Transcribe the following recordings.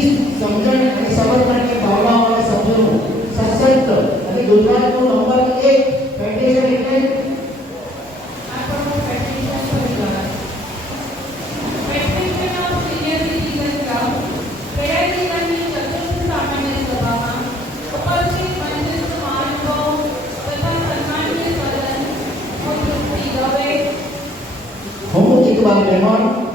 સમજણ અને સમર્પણની ભાવનાવાળા સભ્યોનું સશક્ત અને ગુજરાતનું નંબર 1 ફેડરેશન એટલે હું ઇકબાલ મહેમાન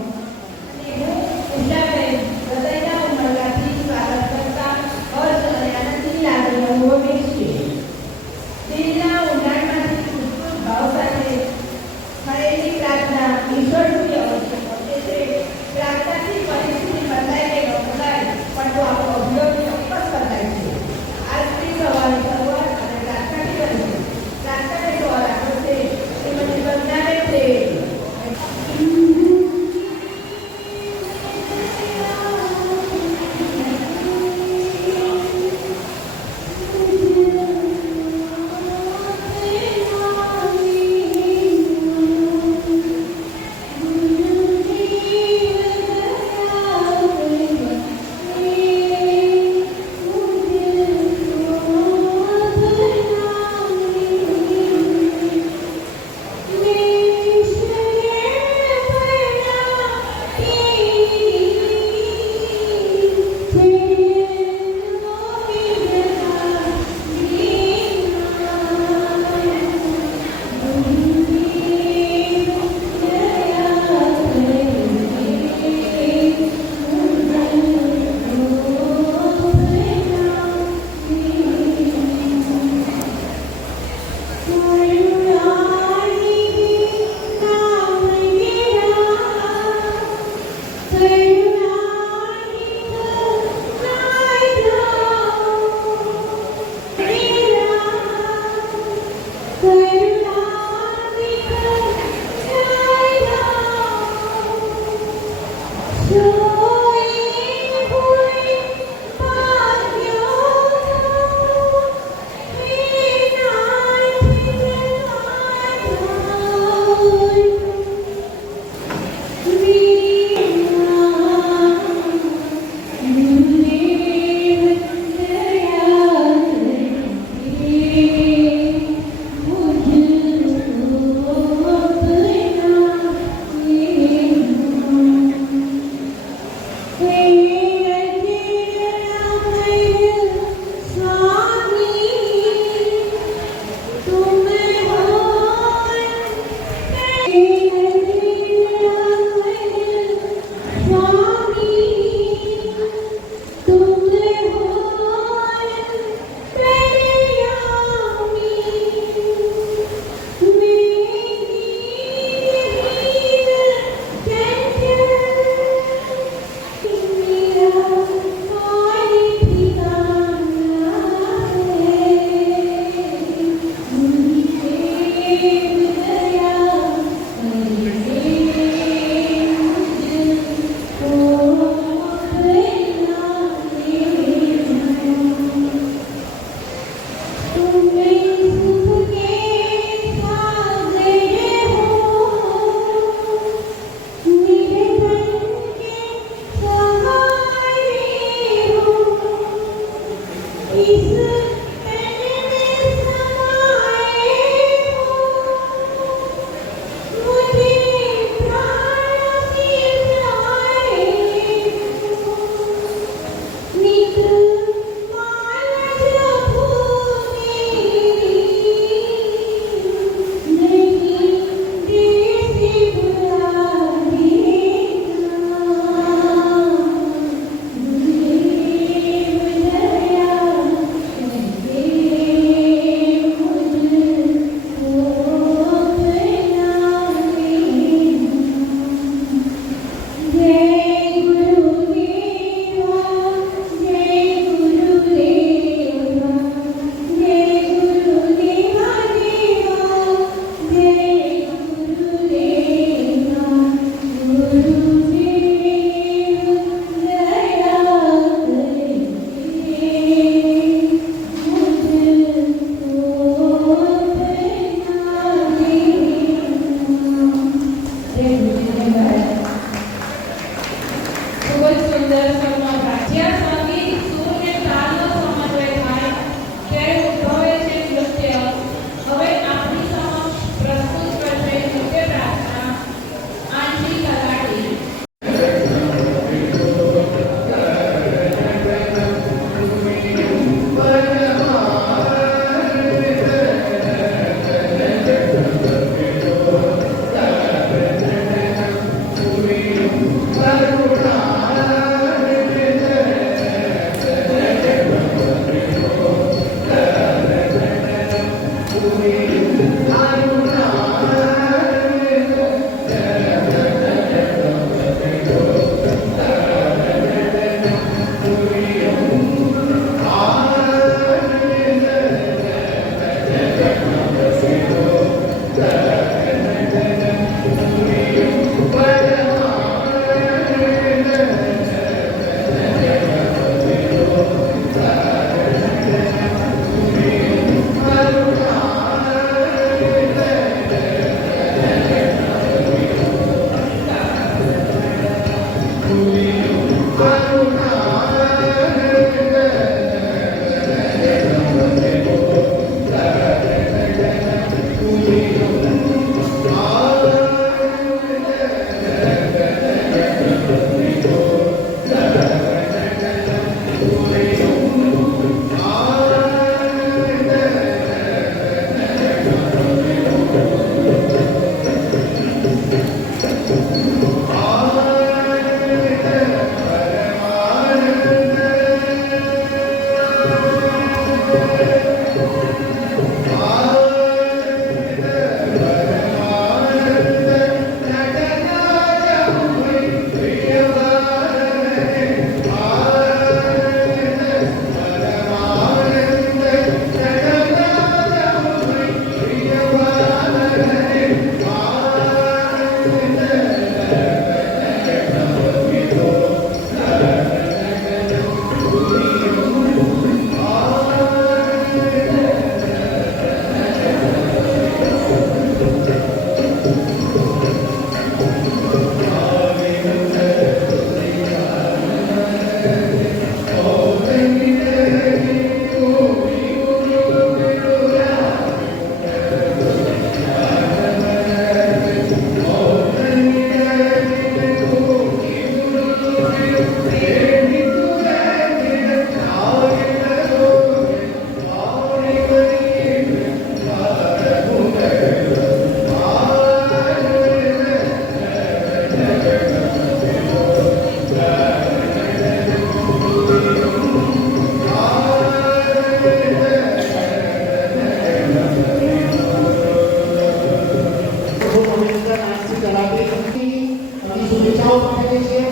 એની શુભેચ્છાઓ પાઠવીએ છીએ.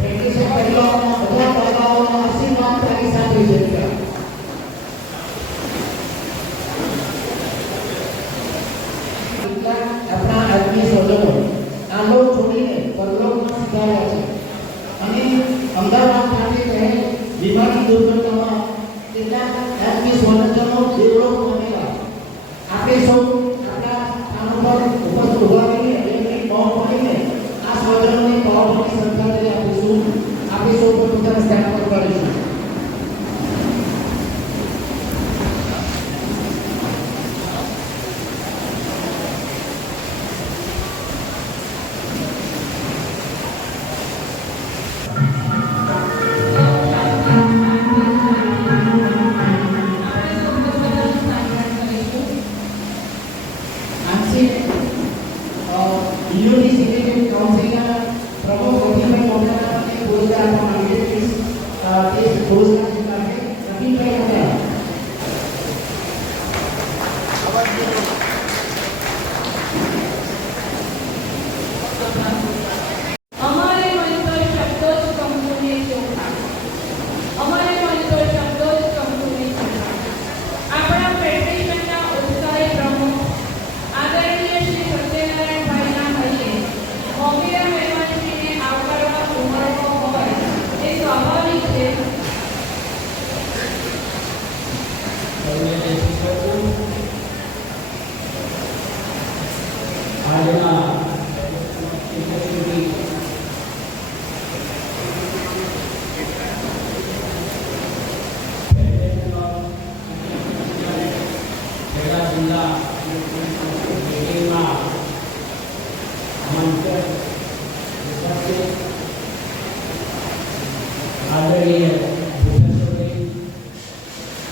ફેડરેશન પરિવારના બધા દાદાઓના આશીર્વાદ તારી સાથે છે. આપણા આદમી સ્વજનો આ લોક છોડીને પરલોકમાં સિધાર્યા છે અને અમદાવાદ ખાતે થયેલ વિમાની દુર્ઘટનામાં કેટલાક આદમી સ્વજનો દેવળો બનેલા. આપણે સૌ આપણા સ્થાનો પર ઉપસ્થિત ઉભા રહીને એમની પાવ પડીને આ સ્વજનોની પાવની શ્રદ્ધાંજલિ આપીશું. આપણે સૌ પોતાના સ્થાન પર કરીશું. યુનિસિટી કાઉન્સિલના પ્રમુખ રવિભાઈ મોટાને પુરસ્કાર આપવામાં આવે છે. તે પુરસ્કાર સ્વીકારે રવિભાઈ મોટા. અમારે મળતો શબ્દો જ કંકુને ચોખા. અમારે મળતો શબ્દો જ કંકુને ચોખા. આપણા ફેડરેશનના ઉત્સાહી પ્રમુખ આદરણીય શ્રી સત્યનારાયણભાઈના હૈયે મોગેરા મહેમાનશ્રીને આવકારવા ઉમળવો હોય એ સ્વાભાવિક છે. આજના જિલ્લા મિટિંગમાં આમંત્રણ ઉપસ્થિત આદરણીય ભૂપેન્દ્રભાઈ,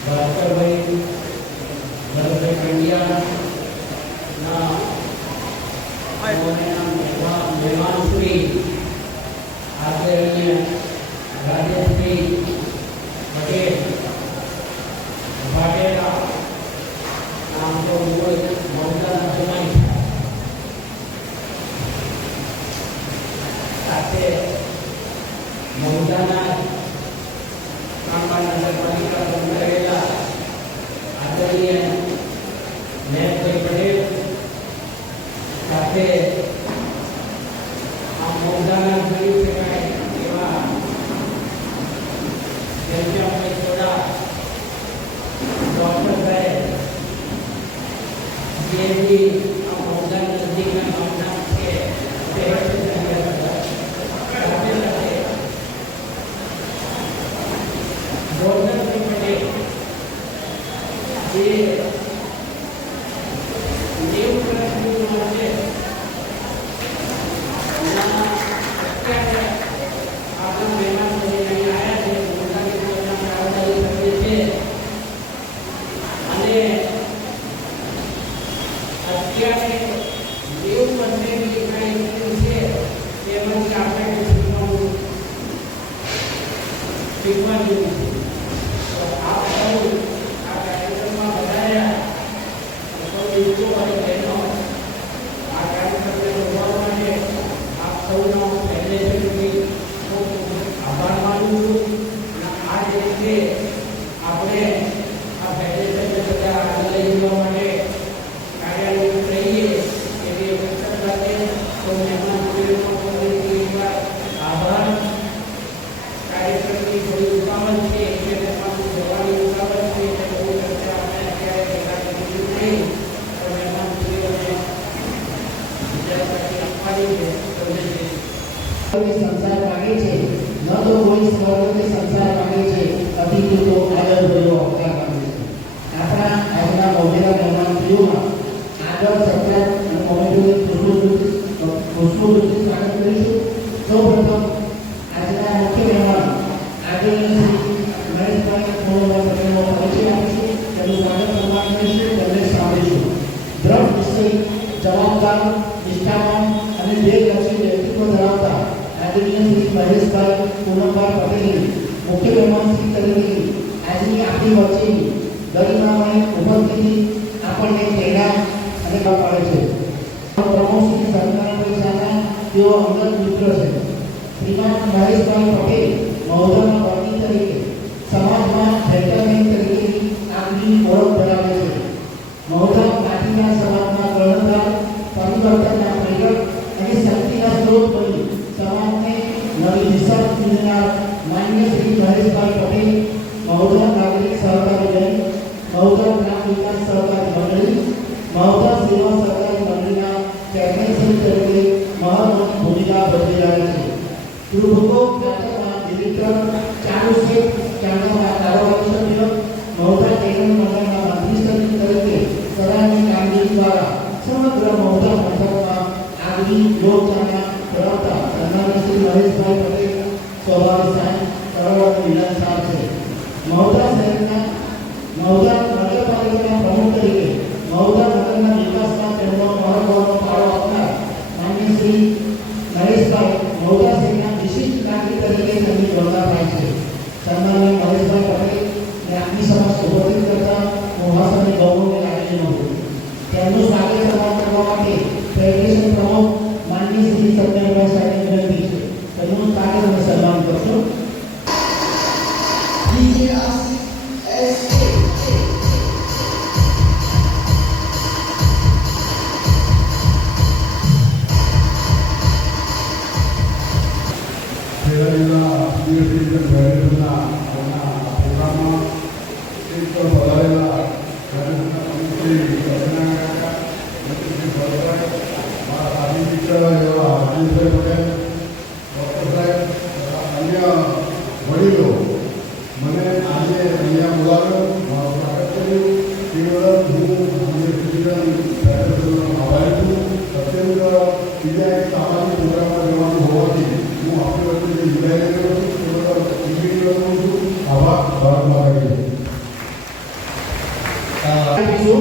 ભાસ્કરભાઈ, ભરતભાઈ પંડ્યાના મહેમાન શ્રી આદરણીય રાજેશભાઈ પટેલ વાઘેલા નામ તો મોટા જમાઈ સાથે મોટાના નગરપાલિકા બંધાયેલા આદરણીય મહેશભાઈ પટેલ સાથે આ મોટાના જોઈ શકાય એવા જગ્યાભાઈ થોડા ડોક્ટર સાહેબ જે બી આ મોટા નજીકના ગામના છે તે સંસાર માગે છે, ન તો કોઈ સ્વર્ગથી સંસાર માગે છે, અતિથિ તો આદર ભર્યો અવતાર માગે છે. આપણા આજના મોગેરા મહેમાનશ્રીઓમાં આદર સત્કાર અને કોમેન્ટોની પુષ્પવૃત્તિ સ્વાગત કરીશું. સૌપ્રથમ આજના મુખ્ય મહેમાન આદરણીય શ્રી મહેશભાઈ પટેલનો પરિચય આપીશું. તેમનું સ્વાગત કરવા કરીશું, તેમને સાંભળીશું. દ્રઢ નિશ્ચય, જવાબદાર, નિષ્ઠાવાન અને દેશલક્ષી વ્યક્તિત્વ ધરાવતા આદરણીય શ્રી મહેશભાઈ પટેલ મુખ્ય મહેમાન શ્રી તરીકે આજની આપણી વચ્ચેની ગરિમામય ઉપસ્થિતિ આપણને પ્રેરણા અને બળ મળે છે. પ્રમુખ શ્રી સત્યનારાયણભાઈ શાહના તેઓ અંગત મિત્ર છે. શ્રીમાન મહેશભાઈ પટેલ મહુધાના વકીલ તરીકે સમાજમાં જેન્ટલમેન તરીકેની આગવી ઓળખ ધરાવે છે. મહુધા કાઠીના સમાજના કર્ણધાર, પરિવર્તનના પ્રેરક અને શક્તિના સ્ત્રોત બની સમાજને નવી દિશા ચૂંટનાર માન્ય શ્રી મહેશભાઈ પટેલ મહુધા નાગરિક સહકારી બેંક, મહુધા ગ્રામ વિકાસ સહકારી મંડળી, મહુધા સેવા સહકારી મંડળીના ચેરમેન તરીકે મહત્વની ભૂમિકા ભજવી રહ્યા છે. પૂર્વકો નાટકના ડિરેક્ટર, ચાલુ શેઠ ચાંદોના કારોબારી સભ્ય, મહુધા ટેકન મંડળના મંત્રી તરીકે સરાહનીય કામગીરી દ્વારા સમગ્ર મહુધા પંથકમાં આગવી લોકચાહના ધરાવતા સન્માનીય શ્રી મહેશભાઈ પટેલ સ્વભાવી સાંઈ કરોડો વિલાસાર છે. મહુધા શહેરના મહુધા નગરપાલિકાના પ્રમુખ તરીકે મહુધા નગરના વિકાસમાં તેમનો મહત્વનો ફાળો આપનાર માન્ય શ્રી મહેશભાઈ મહુધા શહેરના વિશિષ્ટ નાગરિક તરીકે તેમની વરદાન થાય છે. સન્માનીય મહેશભાઈ પટેલને આપની સમક્ષ સંબોધિત કરતા હું હર્ષ ગૌરવની લાગણી અનુભવું. તેમનું સ્વાગત કરવા માટે ફેડરેશન પ્રમુખ માન્ય શ્રી સત્યનારાયણ સાહેબને વિનંતી છે. તેમનું સ્વાગત અને સન્માન કરશો. વડીલો મને આજે અહીંયા બોલાવ્યો, મારું સ્વાગત કર્યું. તે વખત હું આભારી છું. અત્યંત બીજા એક સામાજિક પ્રોગ્રામમાં જવાનું હોવાથી હું આપણી વચ્ચે જે જોડાઈ રહ્યો છું તે બદલ ઇન્ડિયા કરું છું. આભાર. ભારત માતા કી જય.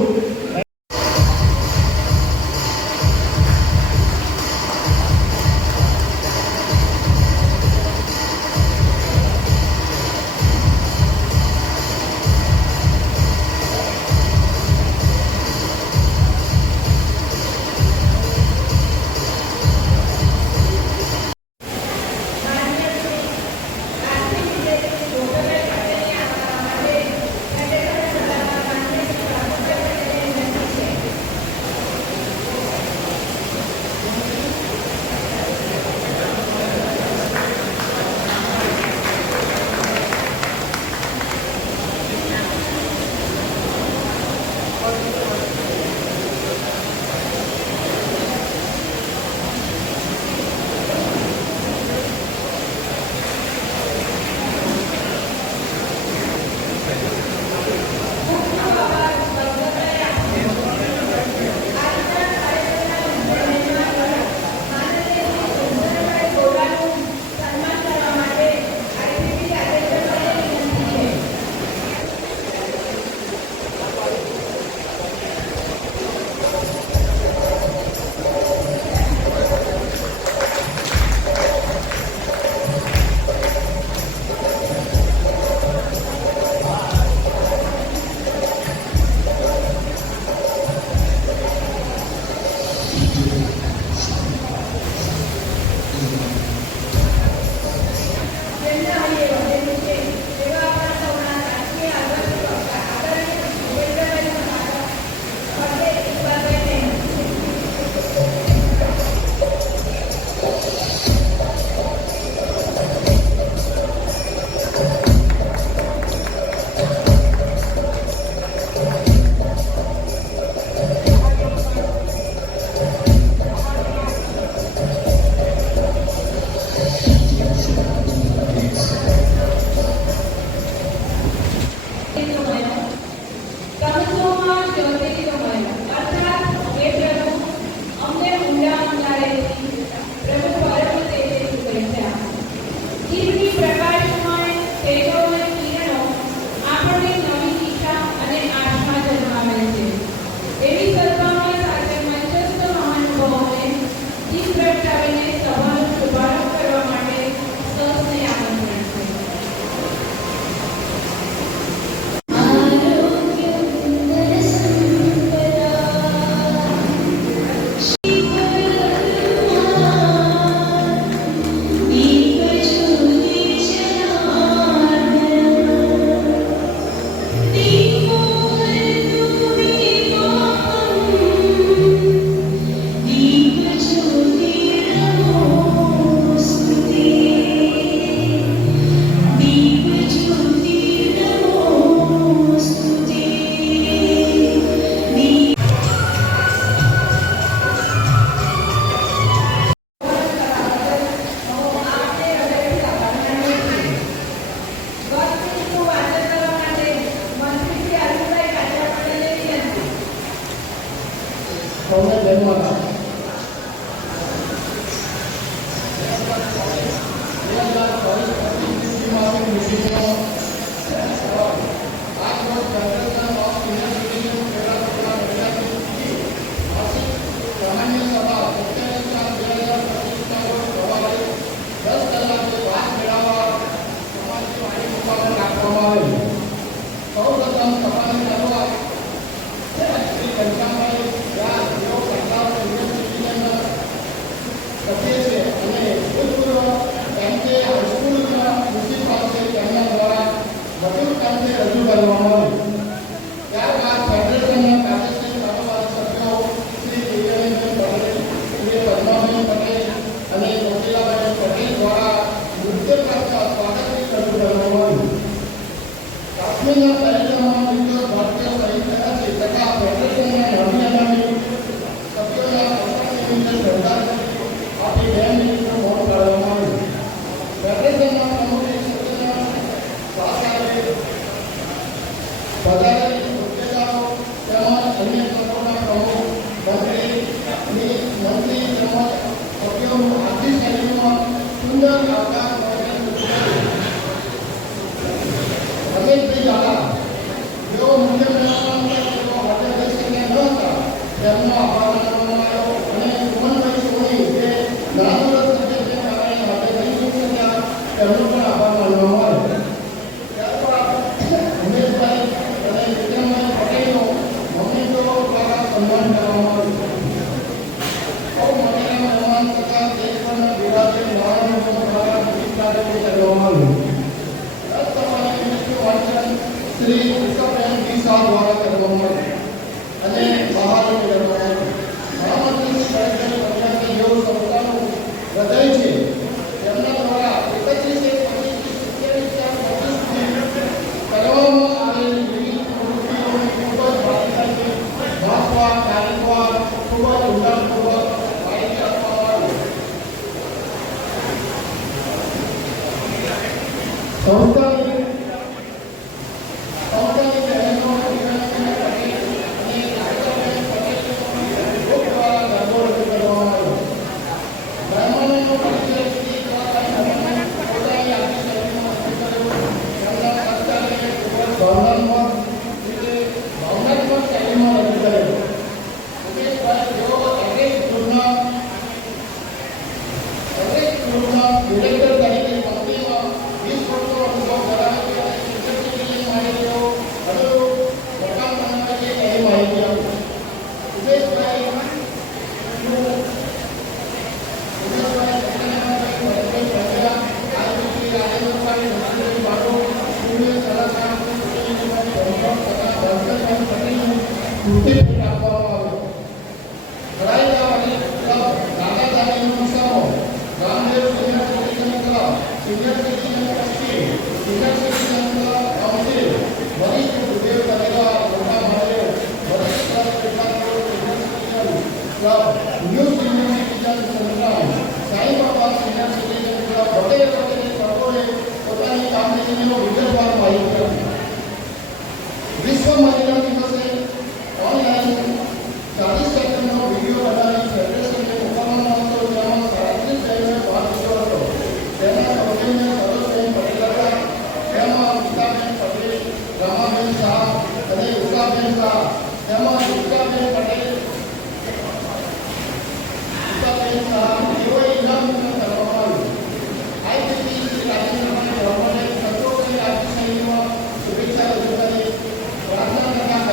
પ્રાર્થના કરતા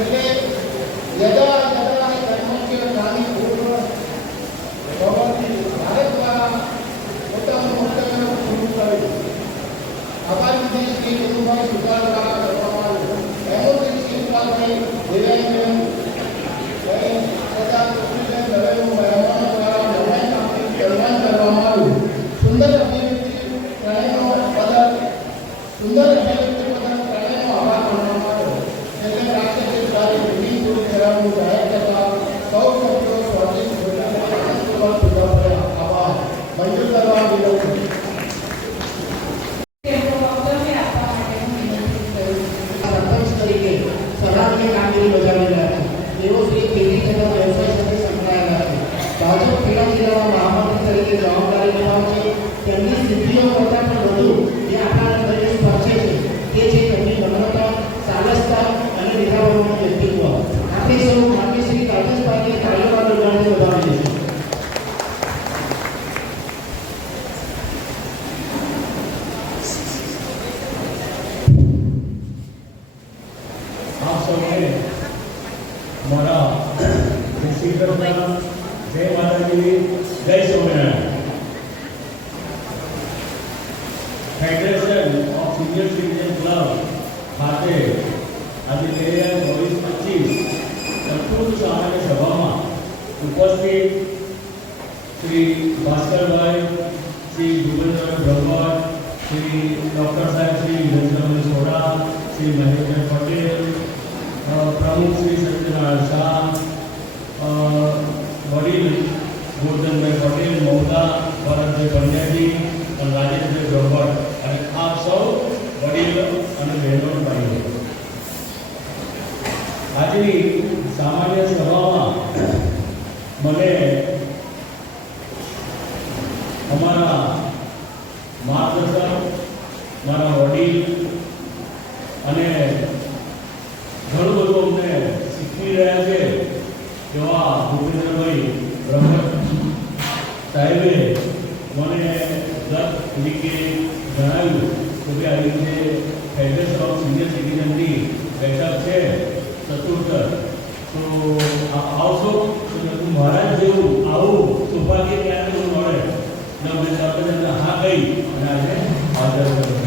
એટલે યદા યદા કર્મસ્ય જ્ઞાની પૂર્વ ભવતી ભારત દ્વારા પોતાનું મંતવ્ય પૂરું કર્યું. આભાર વિધિ શ્રી ગુરુભાઈ સુધાર દ્વારા કરવામાં આવ્યું. એમોથી શ્રી સુધારભાઈ દેવાઈબેન તથા કૃષ્ણબેન દવેનું મહેમાનો દ્વારા મહેમાન આપી સન્માન કરવામાં આવ્યું. સુંદર અભિવ્યક્તિ ત્રણેયનો બદલ ત્રણેયનો આભાર માનવામાં આવ્યો. એટલે રાષ્ટ્રપતિ દ્વારા મિટિંગ પૂરી કરાવવાનું જાહેર કરતા સૌ સભ્યો સ્વાગત આભાર મંજૂર કરવા વિનંતી. તેમનું વક્તવ્ય આપવા માટે હું વિનંતી કરું છું. સરપંચ તરીકે સરાહનીય કામગીરી બજાવી રહ્યા છે. તેઓ શ્રી ખેતી તથા વ્યવસાય સાથે સંકળાયેલા છે. ભાજપ ખેડા જિલ્લાના મહામંત્રી તરીકે જવાબદારી નિભાવે છે. તેમની સિદ્ધિઓ કરતાં પણ વધુ જે આપણા અંદરને સ્પર્શે છે તે છે તેમની નમ્રતા, સાલસતા અને નિખારવાનું વ્યક્તિત્વ. આપણે સૌ માનવી શ્રી રાજેશભાઈને તાળીઓના ગણગણાટથી વધાવી દઈશું. આપ સૌને મારા જય શ્રી કૃષ્ણ, જય માતાજી, જય Swaminarayan. Federation of senior citizen club ખાતે આજે 23-25 ચતુર્થ સામાન્ય સભામાં ઉપસ્થિત શ્રી ભાસ્કરભાઈ, શ્રી ભૂપેન્દ્રભાઈ બ્રહ્મભટ્ટ, શ્રી ડૉક્ટર સાહેબ શ્રી વિરેન્દ્રભાઈ સોઢા, શ્રી મહેશભાઈ પટેલ, પ્રમુખ શ્રી સત્યનારાયણ શાહ, વડીલ ગોરધનભાઈ પટેલ, મમતા ભરતભાઈ પંડ્યાજી અને રાજેશભાઈ બ્રહ્મભટ્ટ અને આપ સૌ વડીલ અને બહેનો ભાઈઓ, આજની સામાન્ય સભામાં મને અમારા માર્ગદર્શક, મારા વડીલ અને ઘણું બધું અમને શીખવી રહ્યા છે એવા ભૂપેન્દ્રભાઈ બ્રહ્મભટ્ટ સાહેબે મને ગત તરીકે જણાવ્યું કે ભાઈ આવી રીતે ફેડરેશન ઓફ સિનિયર સિટીઝનની બેઠક છે ચતુર્થ, તો આવશો તો મહારાજ જેવું આવું સૌભાગ્ય ક્યારે મને મળે એટલે મેં સરપંચને હા કહી અને આજે હાજર કર્યો.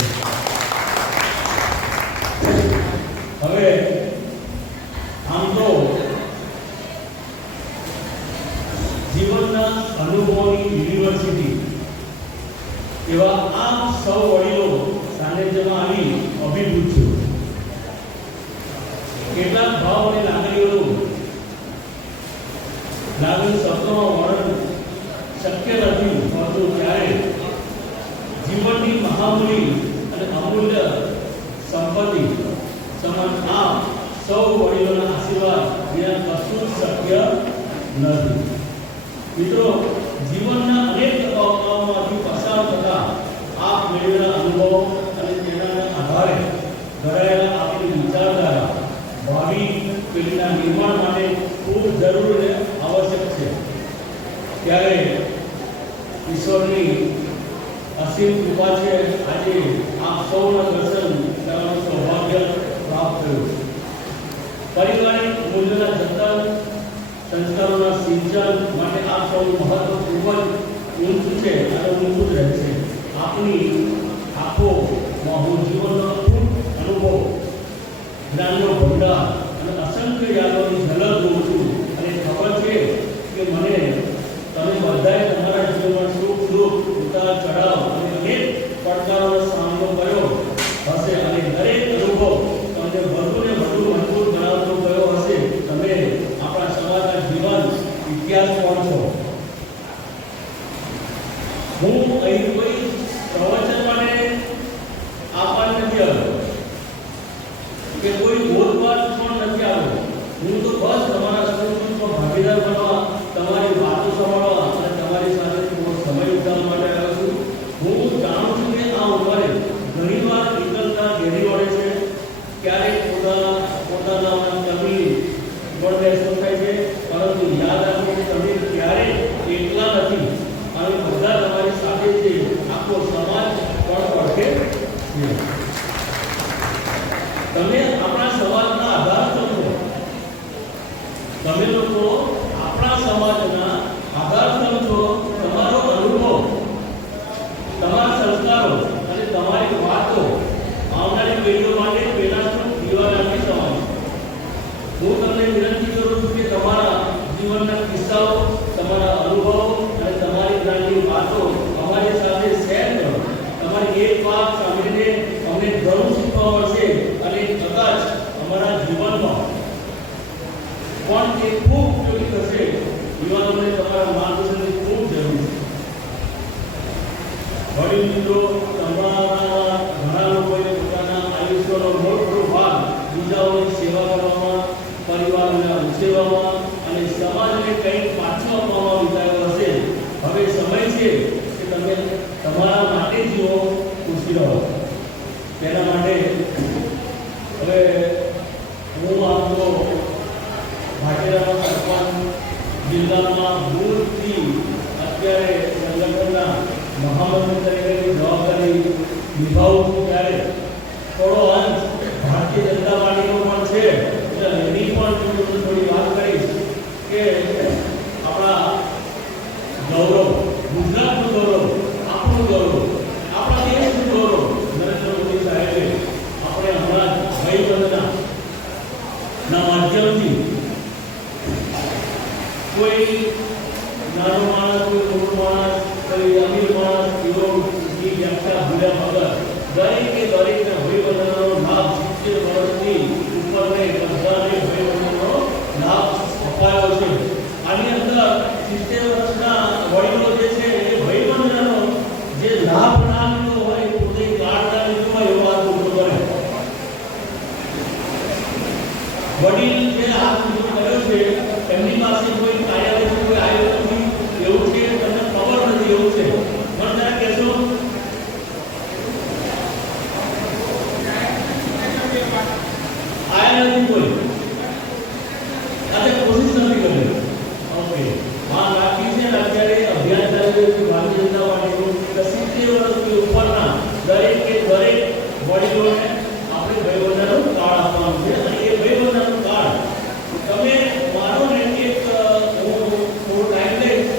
હવે આમ તો જીવનના અનુભવોની યુનિવર્સિટી એવા આપ સૌ વડીલો સાનિધ્યમાં આવી અભિભૂત છું. કેટલાક ભાવ અને લાગણીઓનું શબ્દોમાં વર્ણન શક્ય નથી હોતું, ત્યારે જીવનની મહામૂલી અને અમૂલ્ય સંપત્તિ સમાન આપ સૌ વડીલોના આશીર્વાદ વિના કશું શક્ય નથી. મિત્રો, જીવનના અનેક તબક્કાઓમાંથી પસાર થતા આપ મેળવેલા અનુભવો અને તેના આધારે ઘડાયેલા આપણી વિચારધારા ભાવિ પેઢીના નિર્માણ માટે ખૂબ જરૂરી અને આવશ્યક છે. ત્યારે ઈશ્વરની અસીમ કૃપા છે, આજે આપ સૌના દર્શન કરવાનું સૌભાગ્ય પ્રાપ્ત થયું. પારિવારિક મૂલ્યોના જતન, સંસ્કારોના સિંચન માટે આપ સૌનું મહત્વ ખૂબ જ ઊંચું છે અને ઊંચું જ રહેશે. આપની આંખો હું જીવનનો અદ્ભુત અનુભવ, જ્ઞાનનો ભંડાર અને અસંખ્ય યાદોની ઝલક જોઉં છું અને ખબર છે કે મને તમે બધાએ તમારા જીવનમાં સુખ દુઃખ, ઉતાર ચઢાવ અને અનેક પડકારોનો સામનો કર્યો હશે અને દરેક અનુભવ તમને વધુ ને વધુ મજબૂત બનાવતો ગયો હશે. તમે આપણા સમાજના જીવન ઇતિહાસ પણ છો. હું અહીં કોઈ પ્રવચન માટે આપવા નથી આવ્યો કે કોઈ બોધપાઠ પણ નથી આવ્યો. હું તો બસ તમારા સુખ-દુઃખમાં ભાગીદાર બનવા, તમારી વાતો સાંભળવા અને તમારી સાથે થોડો સમય વિતાવવા માટે આવ્યો છું. હું જાણું છું કે આ ઉંમરે ઘણીવાર એકલતા ઘેરી વળે છે. ક્યારેક પોતાના પણ તે ખૂબ ઉપયોગી થશે. યુવાનોને તમારા માર્ગદર્શનની ખૂબ જરૂર છે. વડીલ મિત્રો, તમારા ઘણા લોકોએ પોતાના આયુષ્યનો મોટો ભાગ બીજાઓની સેવા કરવામાં, પરિવારને ઉછેરવામાં અને સમાજને કંઈક પાછું આપવામાં વિતાવ્યો હશે. હવે સમય છે કે તમે તમારા માટે જીવો, ખુશી રહો. તેના માટે હવે હું આપનો ભાટેરાના સરપંચ, જિલ્લામાં દૂરથી અત્યારે સંગઠનના મહામંત્રી તરીકેની જવાબદારી નિભાવું છું, ત્યારે થોડો અંશ ભારતીય જનતા પાર્ટીનો પણ છે, એટલે એની પણ થોડી વાત કરીશ કે આપણા ગૌરવ, ગુજરાતનું ગૌરવ, આપણું ગૌરવ, આપણા દેશનું ગૌરવ નરેન્દ્ર મોદી સાહેબે આપણે હમણાં ભાઈબંધના માધ્યમથી કોઈ નાનો માણસ, કોઈ મોટો માણસ, કોઈ અમીર માણસ એવોની વ્યાખ્યા ભૂલ્યા વગર દરેકને ભાઈબંધનો લાભ 70 વર્ષથી ઉપરને બધાને ભાઈબંધનો લાભ અપાયો છે. આની અંદર 70 વર્ષના વડીલો જે છે એ ભાઈબંધનો જે લાભ ના લીધો હોય, પોતે કાર્ડ ના લીધો હોય એવો હાથ ઊંચો કરે. વડીલ જે હાથ ઊંચો કર્યો છે એમની પાસે કોઈ કાર્યાલય છે, કોઈ આયોજન નથી, એવું છે તમને ખબર નથી, એવું છે. પણ જરા કહેશો આયા નથી કોઈ, આજે કોશિશ નથી કરી. ઓકે, માં રાખી છે ને અત્યારે અભિયાન ચાલી રહ્યું છે ભારતીય જનતા પાર્ટીનું 70 વર્ષથી ઉપરના દરેક વડીલોને આપણે ભાઈબંધનું કાર્ડ આપવાનું છે. અને એ ભાઈબંધનું કાર્ડ તમે માનો ને, એક હું થોડો ટાઈમ લઈશ.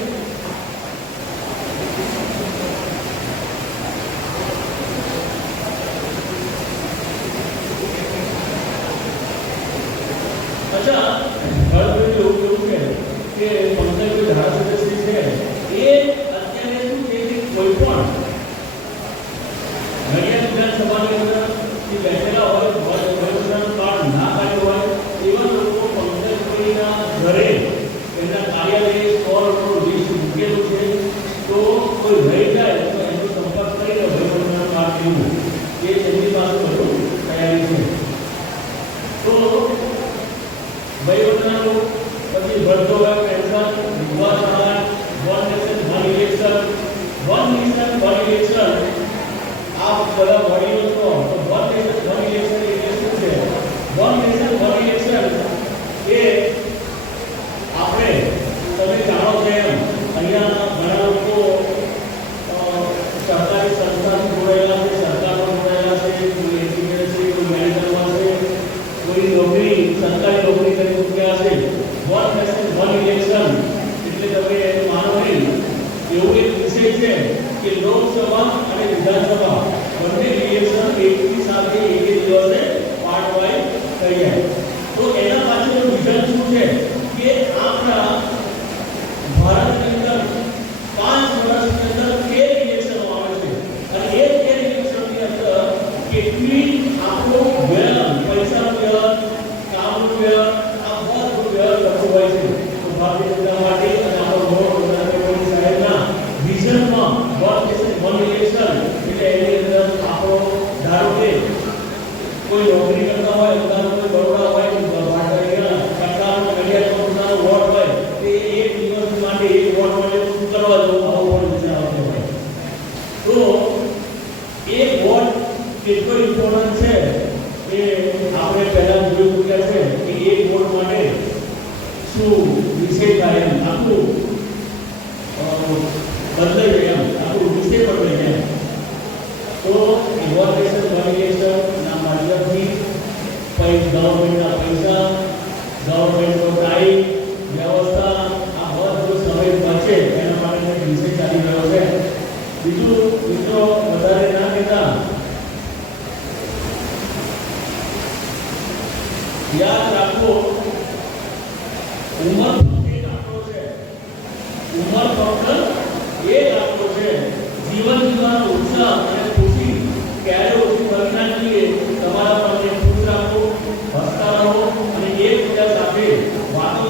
અચ્છા, ઘર એવું કેવું છે કે પંચાયત ધારાસભ્યશ્રી છે એ અત્યારે શું છે કે કોઈ પણ નડિયાદ વિધાનસભાની અંદરથી બેઠેલા હોય, ભાઈબંધનું કાર્ડ ના કાઢ્યું હોય એવા લોકો પંચાયતના ઘરે એના કાર્યાલયે સ્ટોલનું લિસ્ટ મૂકેલું છે. તો કોઈ રહી જાય તો એનો સંપર્ક કરીને ભાઈબંધનું કાર્ડ લેવું, એ એમની પાસે બધું તૈયારી છે. તો ભાઈબંધનું પછી ભરતો હોય પેન્શન, વિધવા સહાય, વન નેશન વન ઇલેક્શન, આ બધા વડીલો છો તો વન નેશન વન ઇલેક્શન એટલે શું છે? વન નેશન વન ઇલેક્શન એ આપણે તમે જાણો છો એમ અહીંયા ઘણા લોકો સરકારી સંસ્થાથી જોડાયેલા છે, સરકારમાં જોડાયેલા છે, કોઈ એન્જિનિયર છે, કોઈ મેડિકલમાં છે, કોઈ નોકરી સરકારી નોકરી કરી ચૂક્યા છે. વન નેશન વન ઇલેક્શન એટલે તમે માનો નહીં, એવું એક વિષય છે કે લોકસભા અને વિધાનસભા બંને ઇલેક્શન એકની સાથે એક દિવસે પાર્ટ વાઇઝ થઈ જાય. તો એના પાછળનું વિઝન શું છે કે આપણા ભારતની અંદર 5 વર્ષની અંદર 13 ઇલેક્શનો આવે છે અને એ 13 ઇલેક્શનની અંદર કેટલી આપણો વ્યય, પૈસાનો વ્યય, કામનો વ્યય, આ બધું વ્યય થતું હોય છે. તો ભારતીય જનતા પાર્ટી અને આપણો નરેન્દ્ર મોદી સાહેબના વિઝનમાં વન નેશન વન ઇલેક્શન એટલે એની અંદર આપણો ધારો કે કોઈ નોકરી કરતા હોય, ઉદાહરણ કોઈ બરોડા હોય, સરકારનો કલ્યાણ વોટ હોય, તે એક દિવસ માટે એક વોટ માટે શું કરવા જવું, આવો પણ વિચાર આવતો હોય. તો એક વોટ કેટલો ઇમ્પોર્ટન્ટ છે એ આપણે પહેલા જોઈ ચૂક્યા છે કે એક વોટ માટે શું વિષય થાય, એમ આખું બદલાઈ જાય, એમ આખું વિષય બદલાઈ જાય. તો વન નેશન વન ઇલેક્શનના માધ્યમથી ગવર્મેન્ટના પૈસા, ગવર્મેન્ટનો ટાઈમ, વ્યવસ્થા, આ બધો સમય બચે એના માટે એક વિષય ચાલી રહ્યો છે. બીજું મિત્રો વધારે ના કહેતા યાદ રાખો, ઉંમર ફક્ત એક આંકડો છે. ઉંમર ફક્ત એક આંકડો છે. જીવન જીવવાનો ઉત્સાહ અને ખુશી ક્યારે ઓછી કરી ના જોઈએ. તમારા પણને ખુશ રાખો, હસતા રહો અને એકબીજા સાથે વાતો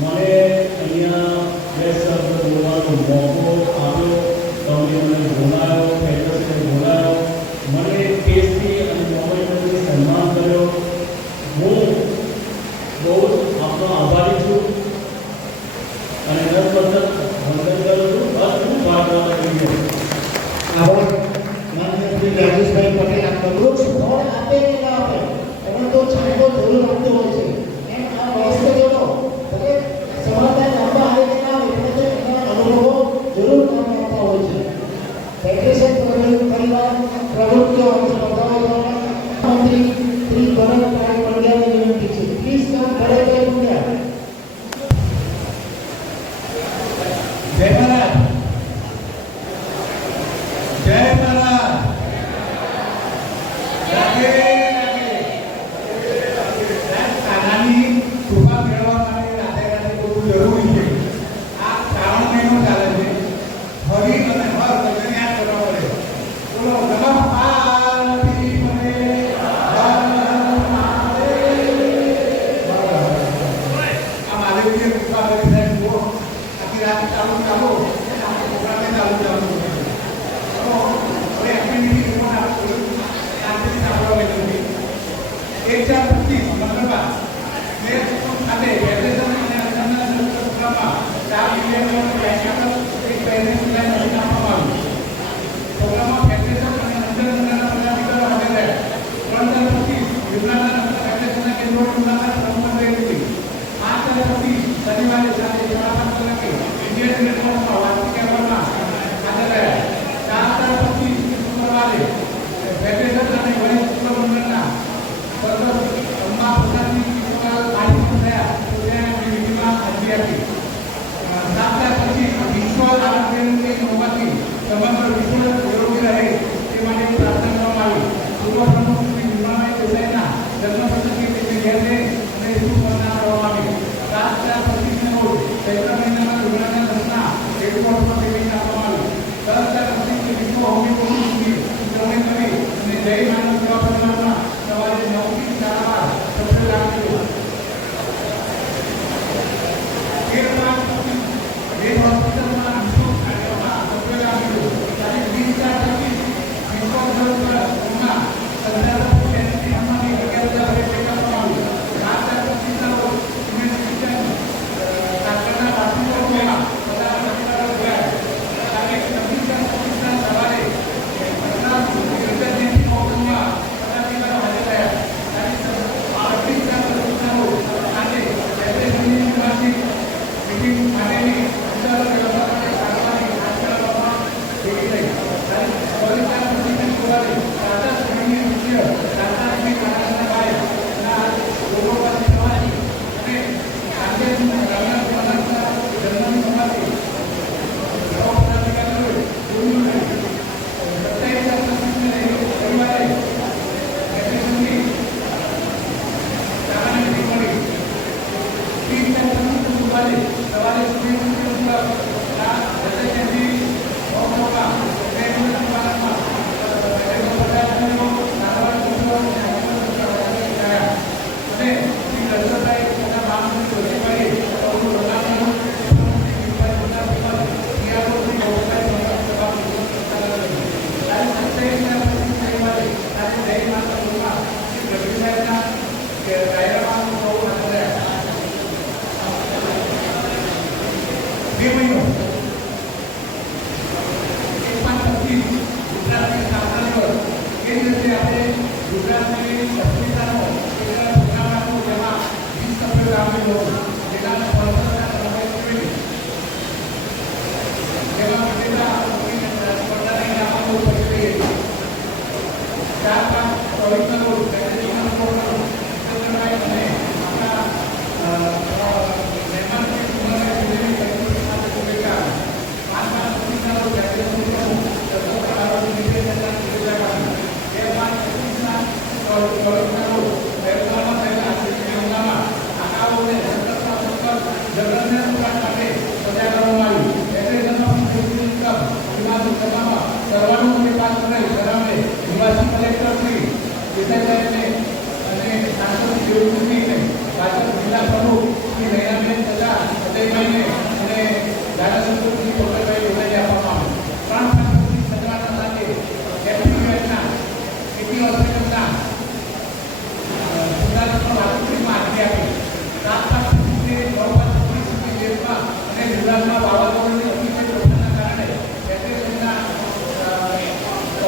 મને અહીંયા બે શબ્દ બોલવાનો મોકો આપ્યો, તમે મને બોલાયો, ફેડરેશને બોલાયો, મને કેસથી અને મોબાઈલથી સન્માન કર્યો. હું બહુ આપનો આભારી છું અને નતમસ્તક વંદન કરું છું. બસ હું વાત કરી ગયો. આભાર માનનીય શ્રી રાજેશભાઈ પટેલ. આ વૃક્ષ ફળ આપે કે ના આપે એનો તો છાંયો જરૂર આપતો હોય છે. એમ આ વયસ્ક જેવો ભલે સમાજના લાંબા આવે કે ના આવે પણ એના અનુભવો જરૂર કામ આપતા હોય છે. ફેડરેશન પરિવાર પ્રવૃત્તિઓ અંગે બતાવવા મંત્રી શ્રી ભરતભાઈ પંડ્યાની વિનંતી છે. પ્લીઝ કામ ભરતભાઈ પંડ્યા. જય મહારાજ, જય મહારાજ. રાધે રાધે. કાનાની કૃપા મેળવવા માટે રાધે રાધે બોલવું જરૂરી છે. આ શ્રાવણ મહિનો ચાલે છે. હરિ અને હર બંને યાદ કરવા પડે. બોલો નમઃ પાર્વતી પતે. આ મહાદેવજીએ કૃપા કરી સાહેબ જુઓ. આખી રાત ચાલુ ચાલુ પ્રોગ્રામે ચાલુ હવે એક્ટિવિટી રિપોર્ટ આપું શાંતિથી સાંભળવા બેઠું. 1/4/25 મંગળવાર ખાતે ફેડરેશન અને અંદરના પ્રોગ્રામમાં 4 મિલિયન એક પહેલી જુલાઈ મશીન આપવામાં આવ્યું. પ્રોગ્રામમાં ફેડરેશન અને અંદરના પદાધિકારીઓ હાજર રહ્યા. 3/25 ગુજરાતના ફેડરેશનના કેન્દ્રોની મુલાકાત પ્રમુખ રહી હતી. 5/25 શનિવારે સાંજે 5:30 કલાકે ઇન્ડિયન નેટવર્કમાં વાર્ષિક એવોર્ડમાં હાજર રહ્યા. 4/25 શુક્રવારે ફેડરેશન અને ગણેશ ઉત્સવ મંડળના સ્વર્ગસ્થ અંબા પ્રસાદજી કિશોરલાલ માળી થયા તો ત્યાં વિધિમાં હાજરી આપી. 7/25 વિશ્વ આરોગ્ય દિવસ હોવાથી સમગ્ર વિશ્વ નિરોગી રહે તે માટે પ્રાર્થના કરવામાં આવી. પૂર્વ પ્રમુખ શ્રી વિમલભાઈ દેસાઈના જન્મ પ્રસંગે તેમને ઘેર જઈ અને શુભકામના કરવામાં આવી. 7/25 રોજ ચૈત્ર મહિનામાં લુગડાના દસના હેડક્વાર્ટરમાં પેમેન્ટ આપવામાં આવ્યું. 10/25 વિશ્વ હોમિયોપેથીની ઉજવણી કરી અને જય માનવ સેવા પરિવારમાં સવારે 9 થી 4 સભ્યો રાખેલું. 13/25 રેડ હોસ્પિટલમાં નિઃશુલ્ક કાર્યક્રમમાં સભ્યો રાખેલું. અને 20/25 વિશ્વ ધર્મમાં સંચાલક સેનેટરી અમલની 11,000 ભેટ આપવામાં આવ્યું. 7/25 રોજ સિમેન્ટ કિચન કાકરના બાથરૂમમાં બધા અધિકારીઓ ગયા. અને 26/25 સવારે પટના ઇન્ટરનેશનલ કોર્ટમાં પદાધિકારીઓ હાજર રહ્યા. અને 28/25 રોજ સાંજે ફેડરેશનની નિવાસી મીટિંગ માટેની અંદર વ્યવસ્થા માટે કાર્યવાહી હાથ ધરવામાં ભેગી થઈ. અને 22/25 સવારે રાજા શ્રેણીની નૃત્ય રાજાની કાનાના બાયના લોકો પાસે થવાની અને આજે રમણા જન્મની સમાધિ પદાધિકારીઓએ જોયું નહીં. 27/25 રવિવારે ફેડરેશનની સામાન્ય મીટિંગ મળી. 30/25 સવારે સ્ત્રી જિલ્લા પ્રમુખ શ્રી નયનાબેન તથા ઉદયભાઈને અને ધારાસભ્યશ્રી ડૉક્ટરભાઈ ડોડાને આપવામાં આવે. 3 સન્માનના સાથે એફપીયુએલના સિટી હોસ્પિટલના સુધારણામાં વાસ્તવિકમાં હાજરી આપી. 7 દેશમાં અને ગુજરાતમાં વાવાઝોડાની અતિશય તોફાનના કારણે ફેડરેશનના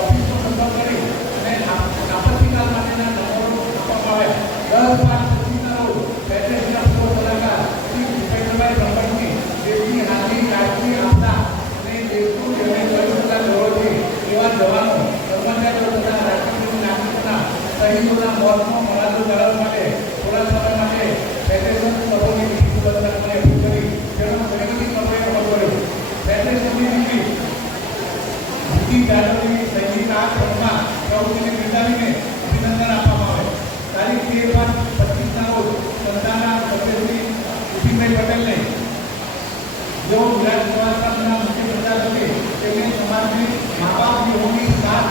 ઓફિસનો સંપર્ક કરી અને આપત્તિકાલ માટેના નંબરો આપવામાં આવ્યા. 10/5/25ના રોજ ફેડરેશનના પૂર્વ સલાહકાર શ્રી ભૂપેન્દ્રભાઈ બ્રહ્મણની દેશની હાલની રાજકીય આપદા અને દેશનું જેમણે કરેલા ગૌરવથી એવા જવાનો, કર્મચારીઓ તથા રાષ્ટ્રપ્રેમી નાગરિકોના શહીદોના મોતનો મરાદો કરાવવા માટે થોડા સમય માટે ફેડરેશન સભ્યોની મીટિંગ બોલાવવાની અપીલ કરી તેનો પ્રગતિ સભ્યોએ અમલ કર્યો. ફેડરેશનની મીટિંગ જાળવણી સૈનિક આ ક્રમમાં પ્રવૃત્તિને બિરદાવીને અભિનંદન આપવામાં આવે. તારીખ 13/5/25ના રોજ સંસ્થાના સભ્યશ્રી ઉપિનભાઈ પટેલને જેઓ ગુજરાત સમાજના મુખ્ય પ્રચારકે તેમને સમાજની મા-બાપ વિહોણી 7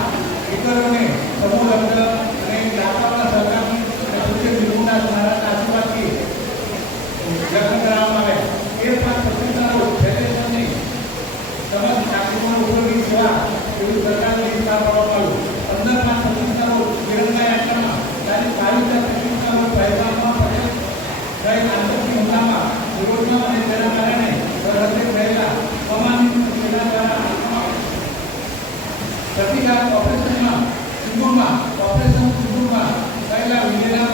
એકરોને સમૂહ લગ્ન અને દાતાઓના સહકારની અને પૂજ્ય ગુરુના સ્મારક આશીર્વાદથી લગ્ન કરાવવામાં આવે. 13/5/25ના રોજ ફેડરેશનની સમસ્ત નાગરિકોનો ઉપયોગી સેવા એવી સરકારની વિસ્તાર કરવામાં આવ્યું. 15/5/25ના રોજ તિરંગા યાત્રામાં તારીખ 22/25ના રોજ પહેલગામમાં પટેલ ગઈ આતંકી હુમલામાં વિરોધમાં અને તેના કારણે સરહદે થયેલા અમાનવીય સેના દ્વારા પ્રતિકાર ઓપરેશન સિંધુમાં થયેલા વિજયના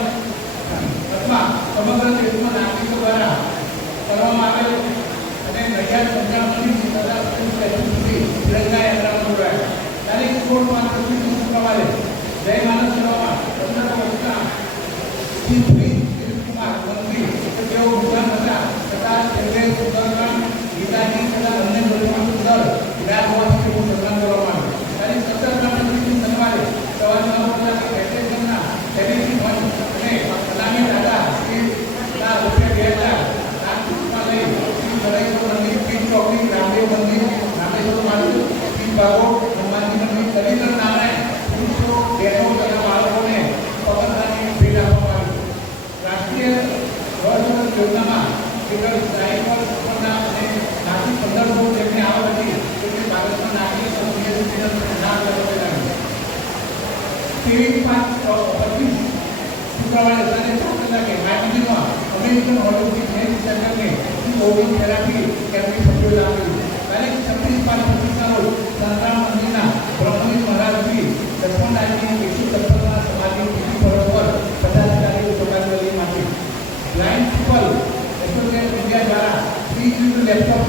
અથવા સમગ્ર દેશમાં નાગરિકો દ્વારા કરવામાં આવેલ અને નડિયાદ પંજાબની સરદાર પટેલ સુધી તિરંગા યાત્રામાં જોડાયા. તારીખ 16/5/25 શુક્રવારે જય માનવ સેવામાં 15 વર્ષના શ્રી દિલીપકુમાર મંત્રી તેઓ ગુજરાત હતા તથા તેમને સુંદરકાંડ ગીતાજી તથા અન્ય ગ્રંથોનું સુંદર જ્ઞાન હોવાથી તેનું સન્માન કરવામાં આવ્યું. તારીખ 17/5/25 શનિવારે સવારના 9 કલાકે ફેડરેશનના ટેલિફોન અને સલામી દાદા શ્રીના રૂપિયા 2000 લઈ શ્રી સરાઈપુર મંદિર, પીર ચોકડી, રામદેવ મંદિર, રામેશ્વર મંદિર, પીર બાગો, હનુમાનજી મંદિર, દલિન્દ્ર નારાયણ પુરુષો, બહેનો તથા બાળકોને પગરખાની ભેટ આપવામાં આવી. રાષ્ટ્રીય વર્ષ યોજનામાં કેવળ ડ્રાઈવર ઉપરના અને નાગરિક 15 લોકો જેમને આવક હતી તેમને ભારતના નાગરિક નામ લગાવેલા. 23/5/25 શુક્રવારે સાંજે 7 કલાકે માર્ટિનમાં અમેરિકન હોલિવૂડ મેન સેન્ટરને કોવિડ થેરાપી કેમ્પની સભ્યોએ આપેલું. તારીખ 26/5/25ના રોજ સંતરામ મંદિરના બ્રહ્મની મહારાજજી લક્ષ્મણદાસજી 156ના સમાધિ તિથિ પર પદાધિકારીઓ શ્રદ્ધાંજલિ આપી. બ્લાઇન્ડ પીપલ એસોસિએશન ઇન્ડિયા દ્વારા ફ્રી લેપટોપ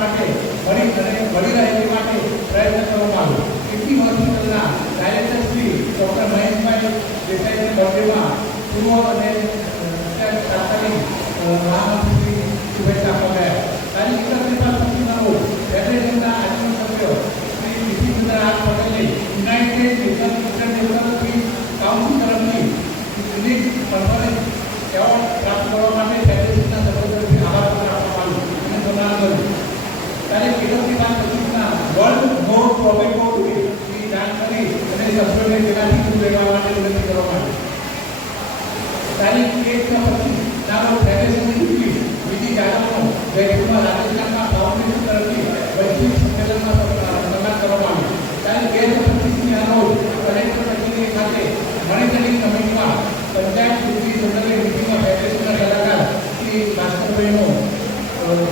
માટે મળી રહે તે માટે પ્રયત્ન કરવામાં આવ્યો. સિટી હોસ્પિટલના ડાયરેક્ટર શ્રી ડૉક્ટર મહેશભાઈ દેસાઈના બર્થડેમાં પૂર્વ અને તાત્કાલિક મહામંત્રી શુભેચ્છા આપવા ગયા. તારીખ 31/25ના રોજ ફેડરેશનના આજીવન સભ્ય શ્રી વિધિચંદ્ર આર પટેલને યુનાઇટેડ ઇન્ટરનેશનલ પીસ કાઉન્સિલ તરફથી યુનિક પરફોર્મન્સ એવોર્ડ પ્રાપ્ત કરવા માટે ફેડરેશનના સભ્યો તરફથી આભાર પત્ર આપવામાં આવ્યું અને સન્માન કર્યું. તારીખ 31/25ના વર્લ્ડ નો ટોબેકો ડેની જાણકારી અને સભ્યોને તેનાથી દૂર રહેવા માટે વિનંતી કરવામાં આવી. તારીખ 1/25ના રોજ ફેડરેશનની વિધિ જાદવનો જયપુરમાં રાજસ્થાનમાં ફાઉન્ડેશન તરફથી વૈશ્વિક સંમેલનમાં સન્માન કરવામાં આવ્યું. તારીખ 2/25ના રોજ કલેક્ટર કચેરી ખાતે મોનિટરિંગ કમિટીમાં પંચાયત ચૂંટણી સંદર્ભે મીટિંગમાં ફેડરેશનના સલાહકાર શ્રી ભાસ્કરભાઈનો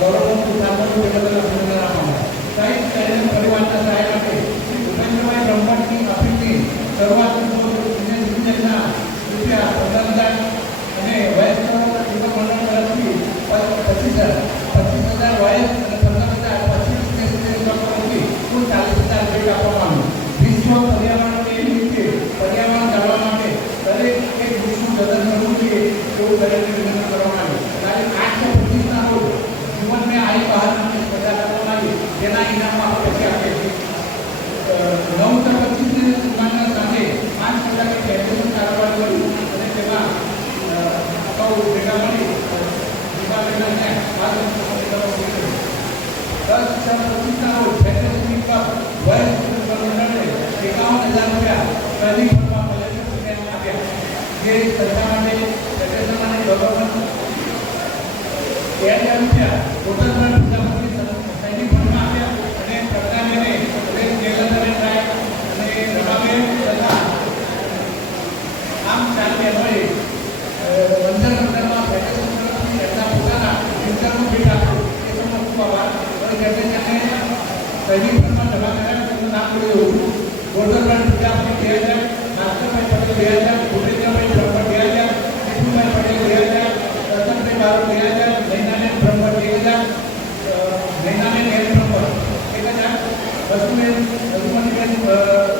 ગૌરવપૂર્ણ સાંભળવું તે બદલ અભિનંદન આપવામાં. સાહિત્ય કાર્યક્રમ પરિવારના સહાય માટે શ્રી ભૂપેન્દ્રભાઈ બ્રહ્મણની અપીલની શરૂઆત સિનિયર રૂપિયા 15,000 અને વયસ્ક યુવક મંડળ તરફથી 25,000 વયસ અને 15,000 તરફથી કુલ 40,000 ભેટ આપવામાં આવ્યું. વિશ્વ પર્યાવરણ ડે નિમિત્તે પર્યાવરણ જાળવવા માટે દરેક એક વૃક્ષનું જતન કરવું જોઈએ એવું દરેકને વિનંતી કરવામાં આવ્યું. તારીખ 8/25ના રોજ જીવનને આઈ બહાર માટે સ્પર્ધા કરવામાં આવી તેના ઇનામમાં આપણે પછી આપીએ છીએ. 9/25ની સન્માનના સાથે 5 કલાકે ફેડરેશન કાર્યવાહી કરી અને તેમાં અગાઉ ભેગા મળી ડિપાર્ટમેન્ટને 10/25ના રોજ ફેડરેશનની કપ વયસ્ક મંડળે 51,000 રૂપિયા પહેલી ફોર્મમાં કલેક્ટરને આપ્યા. જે સંસ્થા માટે ફેડરેશન માટે ગવર્નમેન્ટ રૂપિયા ટોટલ ફંડ પ્રજાપતિ સૈનિક ફંડમાં આપ્યા અને પ્રજ્ઞાબેને અને જયલંકાબેન સાહેબ અને રમાબેન તથા આમ ચાર બહેનોએ વંદન મંડળમાં ફેડરેશન તરફથી એમના પોતાના ફ્યુચરનું ભેટ આપ્યું એ સમય ખૂબ આભાર અને જેમને સૈનિક ફંડમાં જમા કર્યા તેમનું નામ બોલ્યું ગોરધનભાઈ પ્રજાપતિ 2000, માસ્ટરભાઈ પટેલ 2000, ભૂપેન્દ્રભાઈ બ્રહ્મભટ્ટ 2000, વિપુલભાઈ પટેલ 2000, રતનભાઈ બારોટ 2000, નૈનાબેન બ્રહ્મભટ્ટ 2000, નૈનાબેન એલ બ્રહ્મભટ્ટ 1000, વસુબેન રઘુમતીબેન ભટ્ટ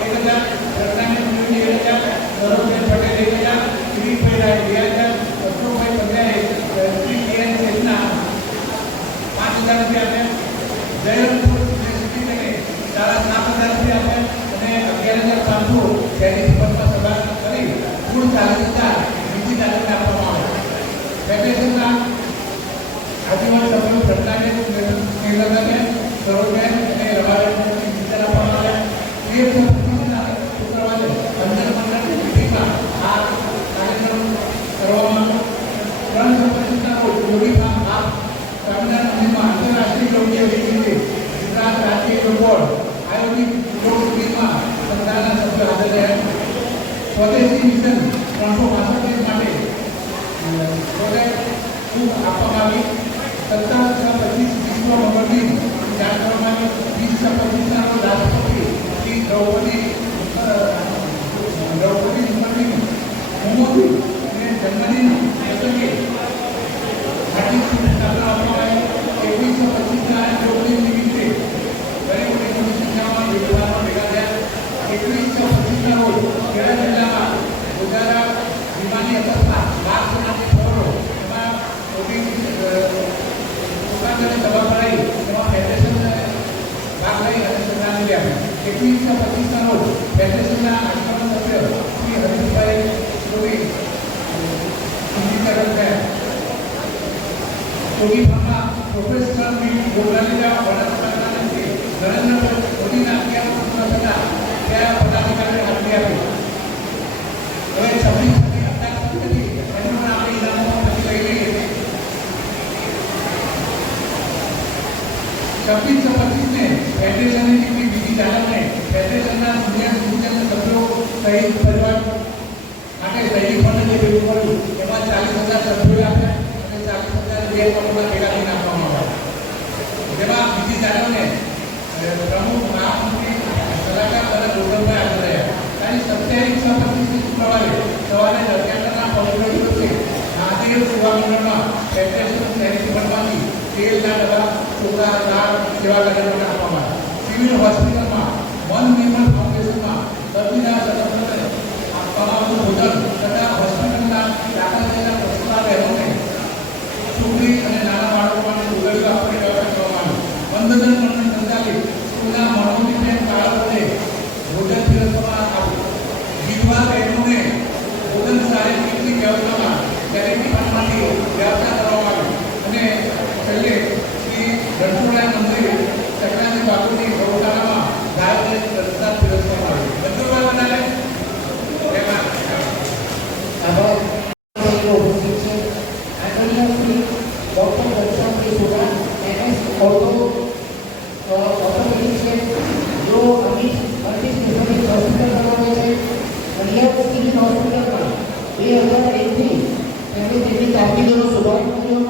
1000, પ્રજ્ઞાબેન મુની 1000, સરોજબેન પટેલ 1000, શ્રીભાઈ રાય 2000, અશોકભાઈ પંડ્યાએ શ્રી કે.એન. સેઠના 5000 રૂપિયા આપ્યા, જયરામપુર યુનિવર્સિટીને 7,500 રૂપિયા આપ્યા અને 11,500 સૈનિક ફંડમાં સભા કરી કુલ 40,000 બીજી તારીખે આપવામાં આવે. ફેડરેશનના આગેવાન સભ્યો પ્રજ્ઞાબેન, શ્રીલંકાબેન, સરોજબેન અને રમાબેન વિચાર આપવામાં આવ્યા. 1325ના શુક્રવારે અંધર મંડળની મીટિંગમાં આ કાર્યક્રમ કરવામાં આવ્યો. 325ના રોજ યોગી ફાર્મ આપ સ્વામિનારાયણ મંદિરમાં આંતરરાષ્ટ્રીય યોગ્ય રીતે ગુજરાત રાજ્ય યોગ બોર્ડ આયોજિત યોગ શિબિરમાં સંસ્થાના સભ્યો હાજર રહ્યા. સ્વદેશી મિશન 365 દિવસ માટે પ્રોજેક્ટ ખૂબ આપવામાં આવી. 17/6/25 વિશ્વ મંગળ દિન જાહેર કરવામાં આવ્યો. 20/6/25ના રોજ રાષ્ટ્રપતિ શ્રી દ્રૌપદી મુર્મુની અને જન્મદિન પ્રસંગે હાર્દિક શુભેચ્છાઓ આપવામાં આવી. 21/25ના યોગ દિન નિમિત્તે દરેક મોટી સંખ્યામાં યુવાનો ભેગા થયા. 21/25ના રોજ ખેડા જિલ્લામાં ગોજારા વિમાની અકસ્માત 12 જણાને ખબરો એમાં મોટી દુકાનદારે સભા કરાઈ એમાં ફેડરેશન ભાગ લઈ અને શ્રદ્ધાંજલિ આપી. 21/25ના રોજ ફેડરેશનના આગેવાન સભ્ય શ્રી હરીશભાઈ જોગી સંગીતકરણ થયા. જોગી ફાર્મમાં પ્રોફેશનલ મીટ યોગાલીના વડાપ્રધાન શ્રી નરેન્દ્ર મોદીના આગમન થતા ત્યાં પદાધિકારીઓએ હાજરી આપી. હવે 26 અમદાવાદથી એમનું આપણે ઇનામો લઈ લઈએ. 26/25ને ફેડરેશનની ટીમની બીજી તારીખને ફેડરેશનના જુનિયર સિટીઝન સભ્યો સહિત પરિવાર માટે સૈનિક ફંડ જે ભેગું કર્યું એમાં 40,000 સભ્યોએ આપ્યા અને 40,000 બે કરોડના ભેગા થઈને આપવામાં આવ્યા. જેમાં બીજી તારીખને પ્રમુખ મહામંત્રી સલાહકાર અને ગોરધનભાઈ હાજર રહ્યા. તારીખ 27/6/25 શુક્રવારે સવારે 11:00ના પવિત્ર દિવસે મહાદેવ સેવા મંડળમાં ફેડરેશન સૈનિક ફંડમાંથી તેલના ડબ્બા, ચોખા, દાળ જેવા કાર્યક્રમો આપવામાં આવ્યા. સિવિલ હોસ્પિટલમાં મન નિર્મળ ફાઉન્ડેશનમાં દર્દીના સદસ્યોને આપવામાં આવતું ભોજન તથા હોસ્પિટલના દાખલ થયેલા પ્રસૂતા બહેનોને છોકરી અને નાના બાળકો માટે ઉગડ્યું આપવાની વ્યવસ્થા કરવામાં આવી. વંદન મંડળ સંચાલિત સ્કૂલના મનોબેન બાળકોને ભોજન પીરસવામાં આવ્યું. વિધવા બહેનોને ભોજન સહાય કીટની વ્યવસ્થામાં ચેરિટી ફંડમાંથી વ્યવસ્થા કરવામાં આવી. અને છેલ્લે શ્રી રણછોડરાય મંદિર ચક્રાજી બાપુની ગૌશાળામાં ગાયોને પ્રસાદ પીરસવામાં આવ્યો. બંધુભાઈ બનાવે એમાં આભાર ઉપસ્થિત છે. આદરણીય શ્રી ડૉક્ટર ઘનશ્યામજી સુરા MS ઓર્થોપેડિક છે, જો અમિત સ્પેશિયાલિસ્ટ હોસ્પિટલ બનાવે છે. કલ્યાણ સિવિલ હોસ્પિટલમાં 2001થી તેમણે તેની કામગીરીનો શુભારંભ કર્યો.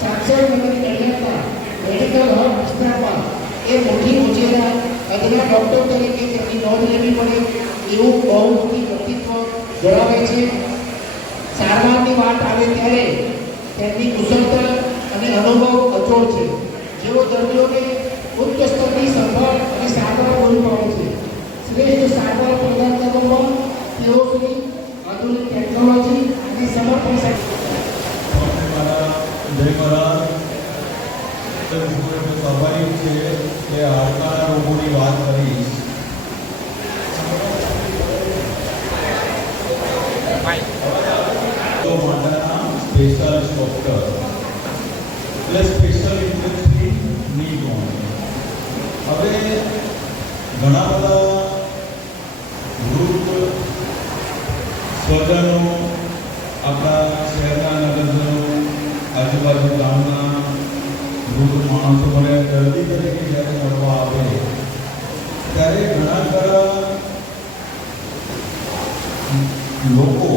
સાક્ષર નગરી કલ્યાણમાં મેડિકલ હબ વિસ્તારમાં એ મોટી ઉંચેરા અદના ડૉક્ટર તરીકે તેમની નોંધ લેવી પડે એવું બહુમુખી વ્યક્તિત્વ ધરાવે છે. સારવારની વાત આવે ત્યારે તેમની કુશળતા અને અનુભવ અચોડ છે. જેઓ દર્દીઓને ઉચ્ચ સ્તરની સંભાળ અને સારવાર પૂરી પાડે છે. શ્રેષ્ઠ સારવાર પ્રદાન કરવામાં તેઓ સુધી આધુનિક ટેકનોલોજી અને સમર્પણ જય મહારાજ સ્વાભાવિક છે કે હાડકાના રોગોની વાત કરીશ. તો માટેના સ્પેશિયાલિસ્ટ ડૉક્ટર એટલે સ્પેશિયલ ઇન્ટરેસ્ટની નીડ હોય. હવે ઘણા બધા વૃદ્ધ સ્વજનો આપણા શહેરના નગરજનો આજુબાજુ ગામના વૃદ્ધ માણસો મને દર્દી તરીકે જ્યારે મળવા આવે ત્યારે ઘણા ખરા લોકો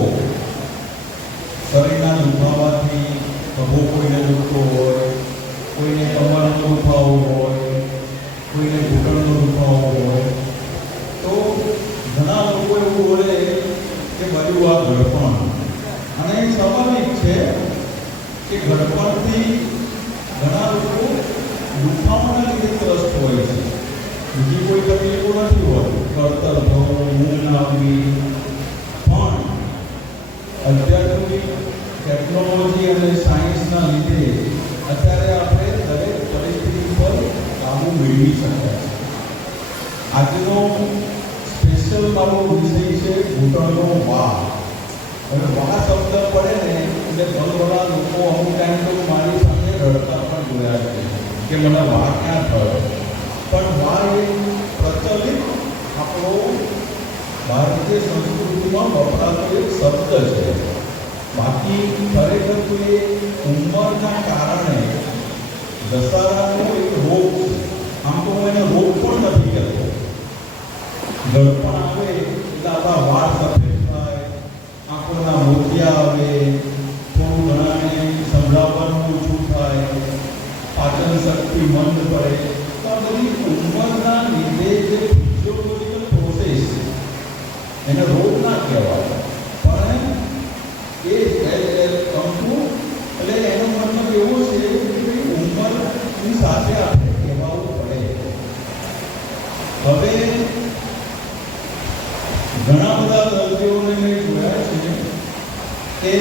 શરીરના દુખાવાથી ખભો કોઈને દુખતો હોય, કોઈને કમરનો દુખાવો હોય, કોઈને ઘૂંટણનો દુખાવો હોય, તો ઘણા લોકો એવું બોલે કે મારું આ ઘડપણ. અને સ્વાભાવિક છે કે ઘડપણથી ઘણા લોકો દુખાવાના લીધે ત્રસ્ત હોય છે. બીજી કોઈ તકલીફો નથી હોતી, કળતર થવો, ઊંઘ ના આવવી. પણ અત્યાધુનિક ટેકનોલોજી અને સાયન્સના લીધે અત્યારે આપણે દરેક પરિસ્થિતિ પર કાબુ મેળવી શકાય છે. આજનો સ્પેશિયલ મારો વિષય છે ઘૂંટણનો વાહ. હવે વાહ શબ્દ પડે ને એટલે ઘણા લોકો અમુક ટાઈમ તો મારી સામે રડતા પણ જોયા છે કે મને વાહ ક્યાં થયો. પણ વાહ એ પ્રચલિત આપણો ભારતીય સંસ્કૃતિમાં વપરાતો એક શબ્દ છે. બાકી ખરેખર તો એ ઉંમરના કારણે ઘસારાનો એક રોગ છે. આમ તો હું એને રોગ પણ નથી કહેતો. ગળપણ આવે એટલે આપણા વાળ સફેદ થાય, આંખોના મોતિયા આવે, થોડું ઘણાને સંભળાવવાનું ઓછું થાય, પાચન શક્તિ મંદ પડે. તો આ બધી ઉંમરના લીધે જે ફિઝિયોલોજીકલ પ્રોસેસ એને રોગ ના કહેવાય, પણ એ અમુક એટલે એનો મતલબ એવો છે કે ઉંમરની સાથે આપણે કહેવાવું પડે. હવે ઘણા બધા દર્દીઓને મેં જોયા છે કે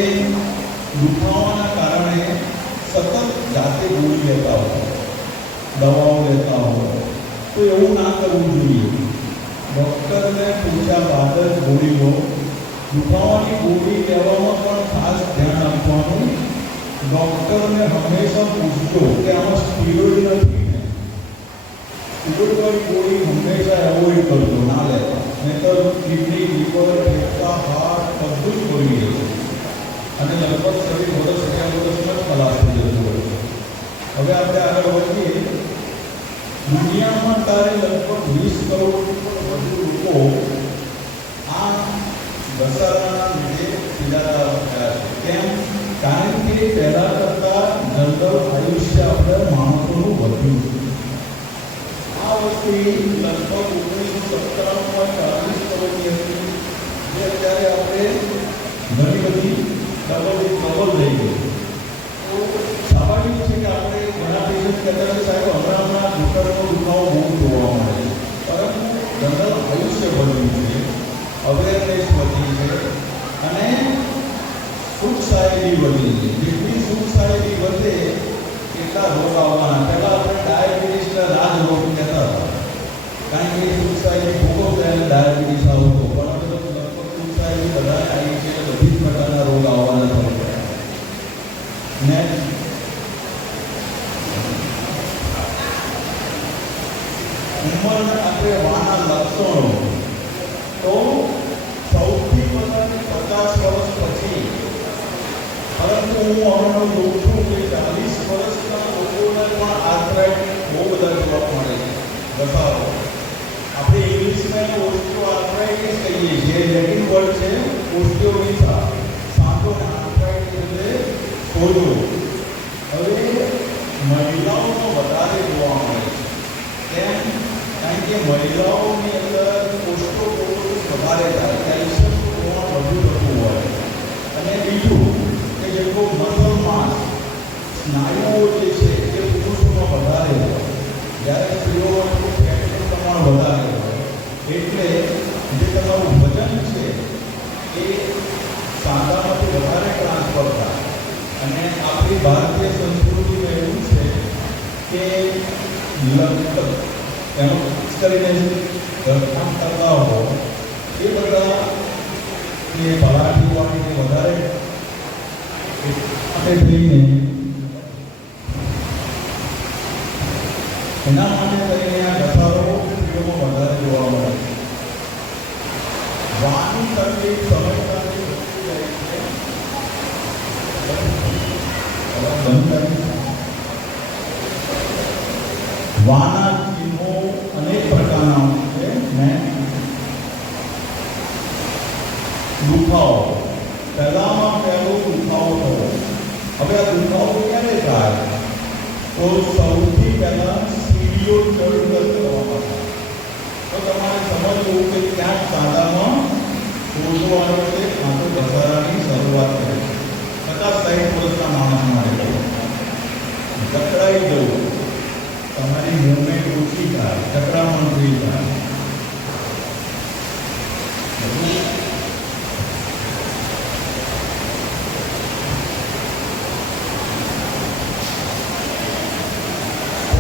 દુખાવાના કારણે સતત જાતે ગોળી લેતા હોય, દવાઓ લેતા હોય. તો એવું ના કરવું જોઈએ. ડૉક્ટરને પૂછ્યા બાદ જ ગોળી લો. દુખાવાની ગોળી લેવામાં પણ ખાસ ધ્યાન આપવાનું. ડૉક્ટરને હંમેશા પૂછજો કે આમાં સ્ટીરોઇડ નથી ને. સ્ટીરોઇડવાળી ગોળી હંમેશા એવોઇડ કરજો, ના લેતા. નહીંતર કિડની, લીવર, ફેફસાં, હાર્ટ બધું જ બળી જાય છે અને લગભગ શરીર વર્ષ 2 વર્ષમાં જ ખલાસ થઈ જતું હોય છે. હવે આપણે આગળ વધીએ. દુનિયામાં તારે લગભગ 20 કરોડથી પણ વધુ લોકો આ ઘસારાના લીધે પીડાતા થયા છે. કેમ? કારણ કે પહેલાં કરતાં જનરલ આયુષ્ય આપણે માણસોનું વધ્યું છે. આ વસ્તુ લગભગ 1997માં 40 કરોડની હતી, જે અત્યારે આપણે ઘણી બધી ડબલ થઈ ગઈ. તો સ્વાભાવિક છે કે આપણે ઘણા પેશન્ટ કહેતા કે સાહેબ હમણાં ઘૂંટણનો દુખાવો બહુ જોવા મળે છે, પરંતુ જનરલ આયુષ્ય વધ્યું છે, અવેરનેસ વધી છે અને સુખ સાહેબી વધી છે. જેટલી સુખ સાહેબી વધે એટલા રોગ આવવાના. પહેલાં આપણે ડાયાબિટીસના રાજરોગ કહેતા હતા, કારણ કે સુખ સાહેબી ભોગવતા એને ડાયાબિટીસ આવતો. પણ હવે તો લગભગ સુખ સાહેબી બધા આવી છે, બધી જ પ્રકારના રોગ આવવાના થઈ ગયા. ને ઉંમર આપણે વાના લક્ષણો તો સૌથી વધારે 50 વર્ષ પછી, પરંતુ હું હમણાં જોઉં છું કે 40 વર્ષના લોકોને પણ આર્થરાઇટિસ બહુ બધા જોવા મળે છે. ઘસારો આપણે ઇંગ્લિશમાં ઓસ્ટિયોઆર્થરાઇટિસ કહીએ છીએ. લેટિન વર્ડ છે ઓસ્ટિયોવિસા, સાંધો અને આર્થરાઇટિસ એટલે સોજો. હવે મહિલાઓમાં વધારે જોવા મળે છે. કેમ? કારણ કે મહિલાઓની અંદર ઓસ્ટિયોપોરોસિસ વધારે થાય, કેલ્શિયમનું પ્રમાણ વધુ થતું હોય. અને બીજું કે જેટલું મસલ માસ, સ્નાયુઓ જે છે એ પુરુષોમાં વધારે હોય, જ્યારે સ્ત્રીઓમાં ફેટનું પ્રમાણ વધારે હોય. એટલે જે તમારું વજન છે એ સાંધામાંથી વધારે ટ્રાન્સફર થાય. અને આપણી ભારતીય સંસ્કૃતિમાં એવું છે કે લગભગ એનો ખાસ કરીને ઘરકામ કરતા હો એ બધા એ પલાઠી વાળીને વધારે આપણે થઈને એના માટે કરીને આ ઘસારો સ્ત્રીઓમાં વધારે જોવા મળે છે. વાની તકલીફ સમય સાથે વધતી જાય છે. વાના ચિહ્નો અનેક પ્રકારના છે ને દુખાવો. પહેલામાં પહેલો દુખાવો થયો. હવે આ દુખાવો ક્યારે થાય? તો સૌથી પહેલા સીડીઓ ચડતર કરવામાં આવે. તો તમારે સમજવું કે ક્યાંક સાદામાં શોધો આવે છે, કાં તો ઘસારાની શરૂઆત કરે છે. 50-60 વર્ષના માણસ માટે જકડાઈ જવું, તમારી મૂવમેન્ટ ઓછી થાય, જકડામણ થઈ જાય.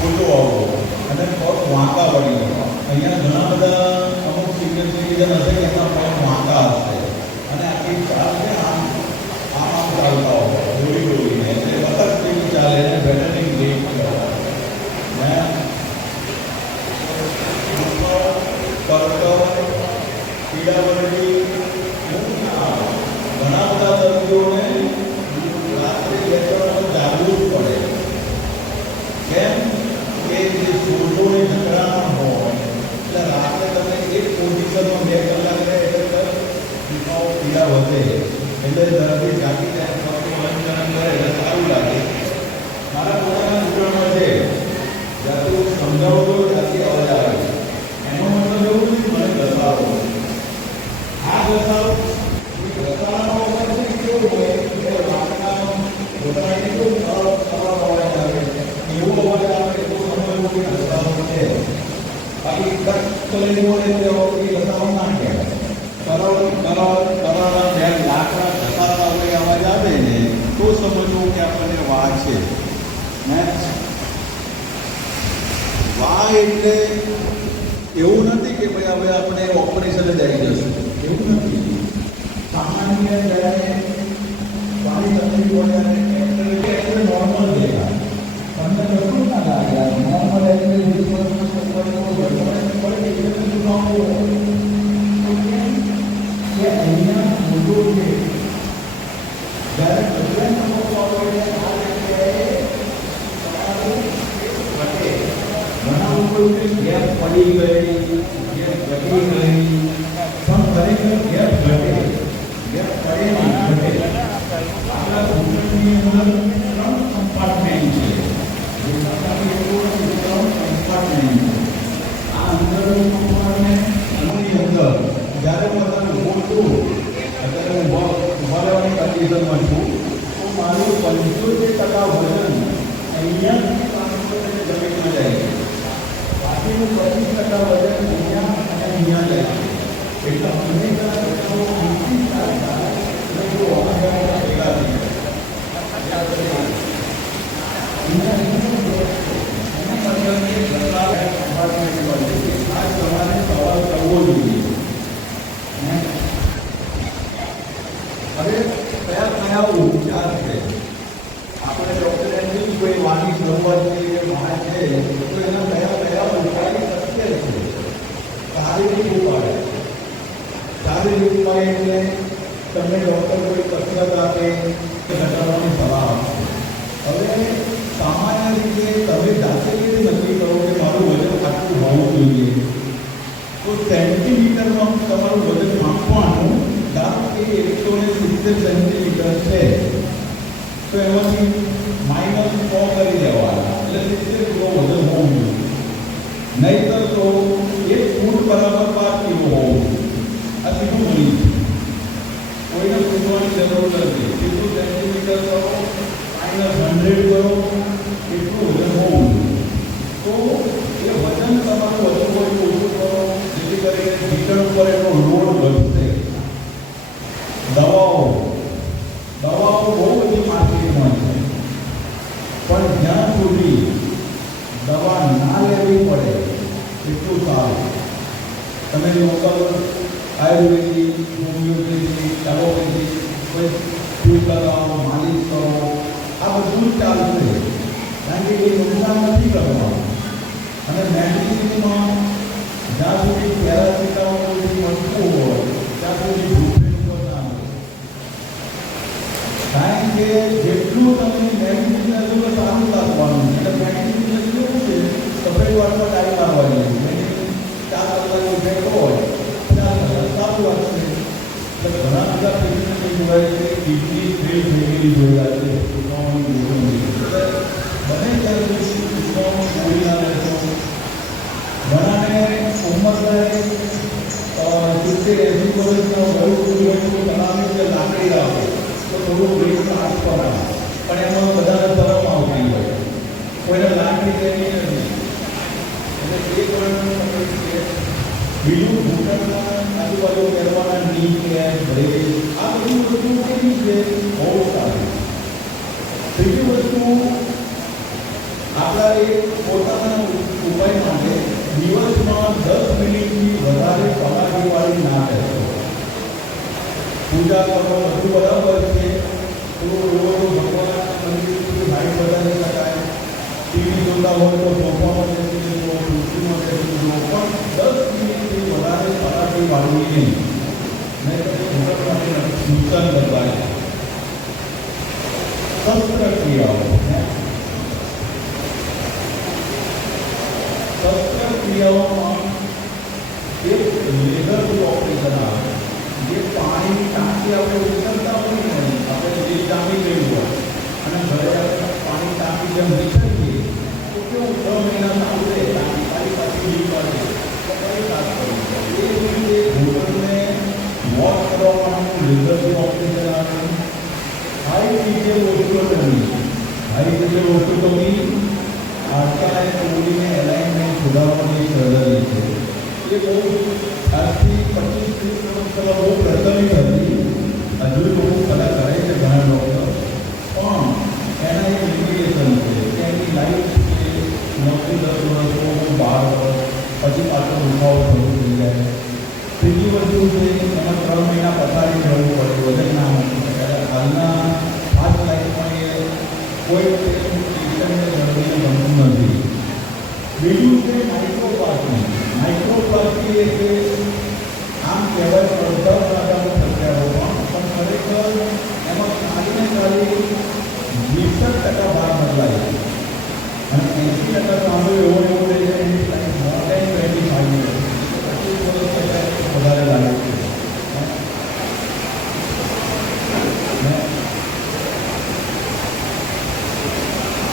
ફોટો આવવો અને પગ વાંકા વળી જવા. અહીંયા ઘણા બધા અમુક સિનિયર સિટીઝન હશે કે એમના પગ વાંકા હશે અને આખી ચાલ છે આમ ચાલતા હોય દોડીને, એટલે વખત કેવી ચાલે એને બેટરિંગ ગેમ કહેવાય. પીડાવડી ઘણા બધા દર્દીઓને રાત્રે 2-3 વખત જાગવું જ પડે. કેમ કે જે શોધોને જકડામણ હોય એટલે રાત્રે તમે એક પોઝિશનમાં 2 કલાક રહે એટલે દુખાવો પીડા વધે, એટલે દર્દી જાગી જાય, હલનચલન કરે એટલે સારું લાગે. મારા પોતાના ઉદાહરણમાં છે, જ્યાંથી હું સમજાવતો ત્યાંથી અવાજ આવે. એનો મતલબ એવું નથી મને ઘસારો. આ ઘસારો ઘસારાનો અવાજ કેવો હોય કે વાંકાનો ઘસારાને કેવું અવાજ આવે, એવો અવાજ આવે તો સમજવું કે ઘસારો છે. બાકી કટ ચલેલું હોય એટલે ઘસારો ના કહેવાય. બે લાકડા ઘસાતા હોય અવાજ આવે ને તો સમજવું કે આપણને વાહ છે. વાહ એટલે એવું નથી કે ભાઈ હવે આપણે ઓપરેશન જ આવી જશું, એવું નથી. સામાન્ય જ્યારે વાણી તકલીફ હોય એટલે નોર્મલ દેખાય, તમને કશું ના લાગે. નોર્મલ એટલે અહીંયા મુદ્દો છે. જ્યારે બદલાઈ સમજવા હોય આ જગ્યાએ ઘણા લોકો ગેપ પડી ગઈ, ગેપ ઘટી ગઈ, પણ ખરેખર ગેપ ઘટે, ગેપ પડે નહીં, ઘટે. આપણા ઘૂંટણની અંદર 3 કમ્પાર્ટમેન્ટ છે. કમ્પાર્ટમેન્ટ આ અંદરનું કમ્પાર્ટમેન્ટ આની અંદર જ્યારે હું અત્યારે ઊભો છું, અત્યારે હું ઉભા રહેવાની કન્ડિશનમાં છું, તો મારું 75% વજન અહીંયા જમીનમાં જાય છે. બાકીનું 25% વજન અહીંયા અને અહીંયા જાય છે. એટલે હંમેશા ભેગા થઈ તમારે સવાલ કરવો જોઈએ. હવે કયા ઉપચાર છે? આપણે ડૉક્ટરે કીધું કોઈ વાની શરૂઆત છે, માર છે, તો એના કયા ઉપાય શક્ય છે? શારીરિક ઉપાય. શારીરિક ઉપાય એટલે તમને ડૉક્ટર કોઈ કસરત આપે, ઘટાડવાની સલાહ આપે. હવે સામાન્ય રીતે તમે જાતે કેવી નક્કી કરો કે મારું વજન આટલું હોવું જોઈએ? તો સેન્ટીમીટરમાં તમારું વજન માપવાનું. ધારો કે 170 સેન્ટીમીટર છે તો એમાંથી -100 કરી દેવાના, એટલે 70 કિલો વજન હોવું જોઈએ. નહીંતર તો 1 ફૂટ બરાબર 5 કિલો હોવું જોઈએ. આ સીધું ગણિત છે, કોઈને પૂછવાની જરૂર નથી. 70 સેન્ટીમીટર કરો, -100 કરો, એટલું વજન હોવું જોઈએ. તો એ વજન તમારું વધુ હોય ઓછું કરો, જેથી કરીને ઘૂંટણ ઉપર એનો લોડ વધશે. દવાઓ બહુ બધી માર્કેટમાં છે, પણ જ્યાં સુધી દવા ના લેવી પડે એટલું સારું. તમે જો આયુર્વેદિક, હોમિયોપેથિક, એલોપેથિક કોઈ ફૂલ લગાવો, માલિશ કરો, આ બધું જ ચાલશે, કારણ કે એ નુકસાન નથી કરવાનું. અને મેડિસિનમાં જ્યાં સુધી પેરાસિટામોલથી મળતું હોય ત્યાં સુધી ભૂખ. કારણ કે જેટલું બીજું તમે મેડિસિનના જોડે સારું રાખવાનું એટલે મેડિસિન કેવું છે સફેદ વાળમાં ડાળી મારવાની મેડિસિન 4 કલાકનો બ્રેક હોય 4 કલાક સારું વાંચશે એટલે ઘણા બધા પેશન્ટને જોવાય છે કિડની ફેલ થઈ ગયેલી જોયા છે દુખાવાની ગોળી એટલે બને ત્યાં સુધી દુખાવાની ગોળી ના લેશો ઘણાને ઉંમરલાયક 70-80 વર્ષનો વયુ હોય તો તણાવની જે લાકડી આવે તો થોડું બ્રેકનો હાથ પર આવે પણ એમાં બધાને તરફ આવતી હોય કોઈને લાકડી લેવી નથી એટલે એ કરવાનું છે બીજું ઘૂંટણના આજુબાજુ પહેરવાના ની કેપ બ્રેક આ બધી વસ્તુ કેવી છે બહુ સારી ત્રીજી વસ્તુ આપણા એ પોતાના ઉપાય માટે દિવસમાં 10 મિનિટથી વધારે કમાડીવાળી ના રહેશો પૂજા કરો બધું બરાબર છે થોડું રોજ ભગવાન મંદિર લાઈટ વધારી શકાય ટીવી જોતા હોય તો સોફામાં બેસી જજો ખુરશીમાં બેસી જજો પણ 10 મિનિટથી વધારે કમાડીવાળી નહીં નુકસાન કરવાય શસ્ત્રક્રિયાઓ શસ્ત્રક્રિયાઓમાં એક લેઝરનું ઓપરેશન આવે જે પાણીની ટાંકી આપણે ઉછળતા હોય ને આપણે જે જામી ગયું હોય અને ઘરે આપણે પાણી ટાંકી જેમ વિછળીએ તો કેવું 6 મહિના ચાલુ રહે ટાંકી પાણી પાછી લીક પડે તો કઈ વાત કરવી એ રીતે ઘૂંટણને વોશ કરવા માટેનું લેઝરનું ઓપરેશન આવે હાઈ ફિઝિયલ ઓસ્ટોટમી હાડકાને તોડીને એલાઇનમેન્ટ સુધારવાની સર્જરી છે એ બહુ આજથી 25-30 વર્ષ પહેલાં બહુ પ્રચલિત હતી હજુ લોકો કલા કરે છે ઘણા ડૉક્ટર પણ એના એક લિમિટેશન છે કે એની લાઈફ છે 9-10 વર્ષ 12 વર્ષ પછી પાછો દુખાવો શરૂ થઈ જાય ત્રીજી વસ્તુ છે એમાં 3 મહિના પથારી જવું પડે વજન ના મૂકી શકાય હાલના ફાસ્ટ લાઈફમાં એ કોઈ પેશન્ટને જલ્દીને ગમતું નથી બીજું છે માઇક્રોપ્લાસ્ટી એટલે આમ કહેવાય અડધા પ્રકારનું પ્રત્યારોપણ પણ ખરેખર એમાં ખાલીને ખાલી 20% ભાગ બદલાય અને 80% સાંભળ્યું એવો રહે છે એની મોર દેન 25 years 25 વર્ષ વધારે લાગે છે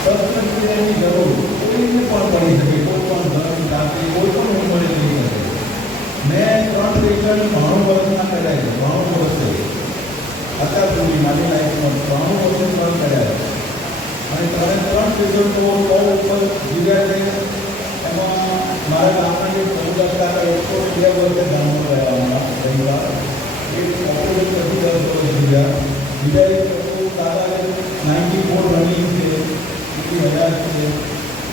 શસ્ત્રક્રિયાની જરૂર કોઈને પણ પડી શકે કોઈ પણ ધર્મ જાતિ કોઈ પણ ઉંમરે થઈ શકે મેં 3 પેશન્ટ 92 વર્ષના કર્યા છે 92 વર્ષે અત્યાર સુધી મારી લાઈફમાં 92 વર્ષે 3 કર્યા અને 3 પેશન્ટો બહુ ઉપર જીવ્યા છે એમાં મારા ગામના જે 14 વર્ષે ગામમાં રહ્યા રવિવાર એક ઓપરેશન પછી 10 વર્ષ જીવ્યા બીજા એક દાદા 94 રનિંગ છે હજાર છે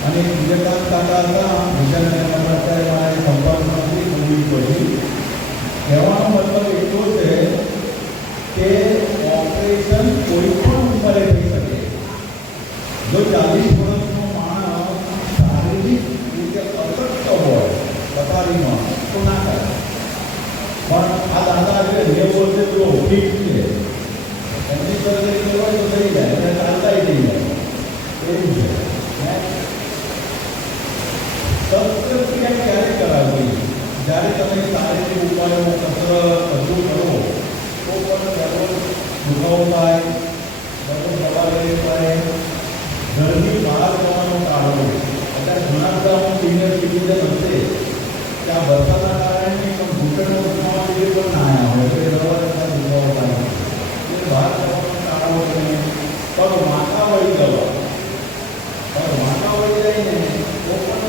અને વિજયકાંત કાકા હતા વિજયનગરમાં અત્યારે મારા સંપર્કમાં નથી મૂવી પછી કહેવાનો મતલબ એટલો છે કે ઓપરેશન કોઈ પણ ઉંમરે થઈ શકે જો 40 વર્ષનો માણસ શારીરિક રીતે અશક્ત હોય પથારીમાં તો ના કરે પણ આ દાદા છે 90 વર્ષે તો ઠીક છે એમની સર્જરી હોય તો થઈ જાય અને ચાલતા થઈ જાય એવું છે શસ્ત્રક્રિયા ક્યારે કરાવવી જ્યારે તમે શારીરિક ઉપાયો કસરત બધું કરો તો પણ દરરોજ દુખાવો થાય દરરોજ દવા લેવી પડે ઘરની બહાર જવાનું ટાળવું અત્યારે ઘણા બધા હું સિનિયર સિટીઝન હશે કે આ વરસાદના કારણે ઘૂંટણનો દુખાવા લીધે પણ ના આવ્યા હોય એટલે દવા લેતા દુખાવો થાય એટલે બહાર જવાનું ટાળવો તમે પણ માથા વળી જવા પણ માથા વળી જાય ને તો પણ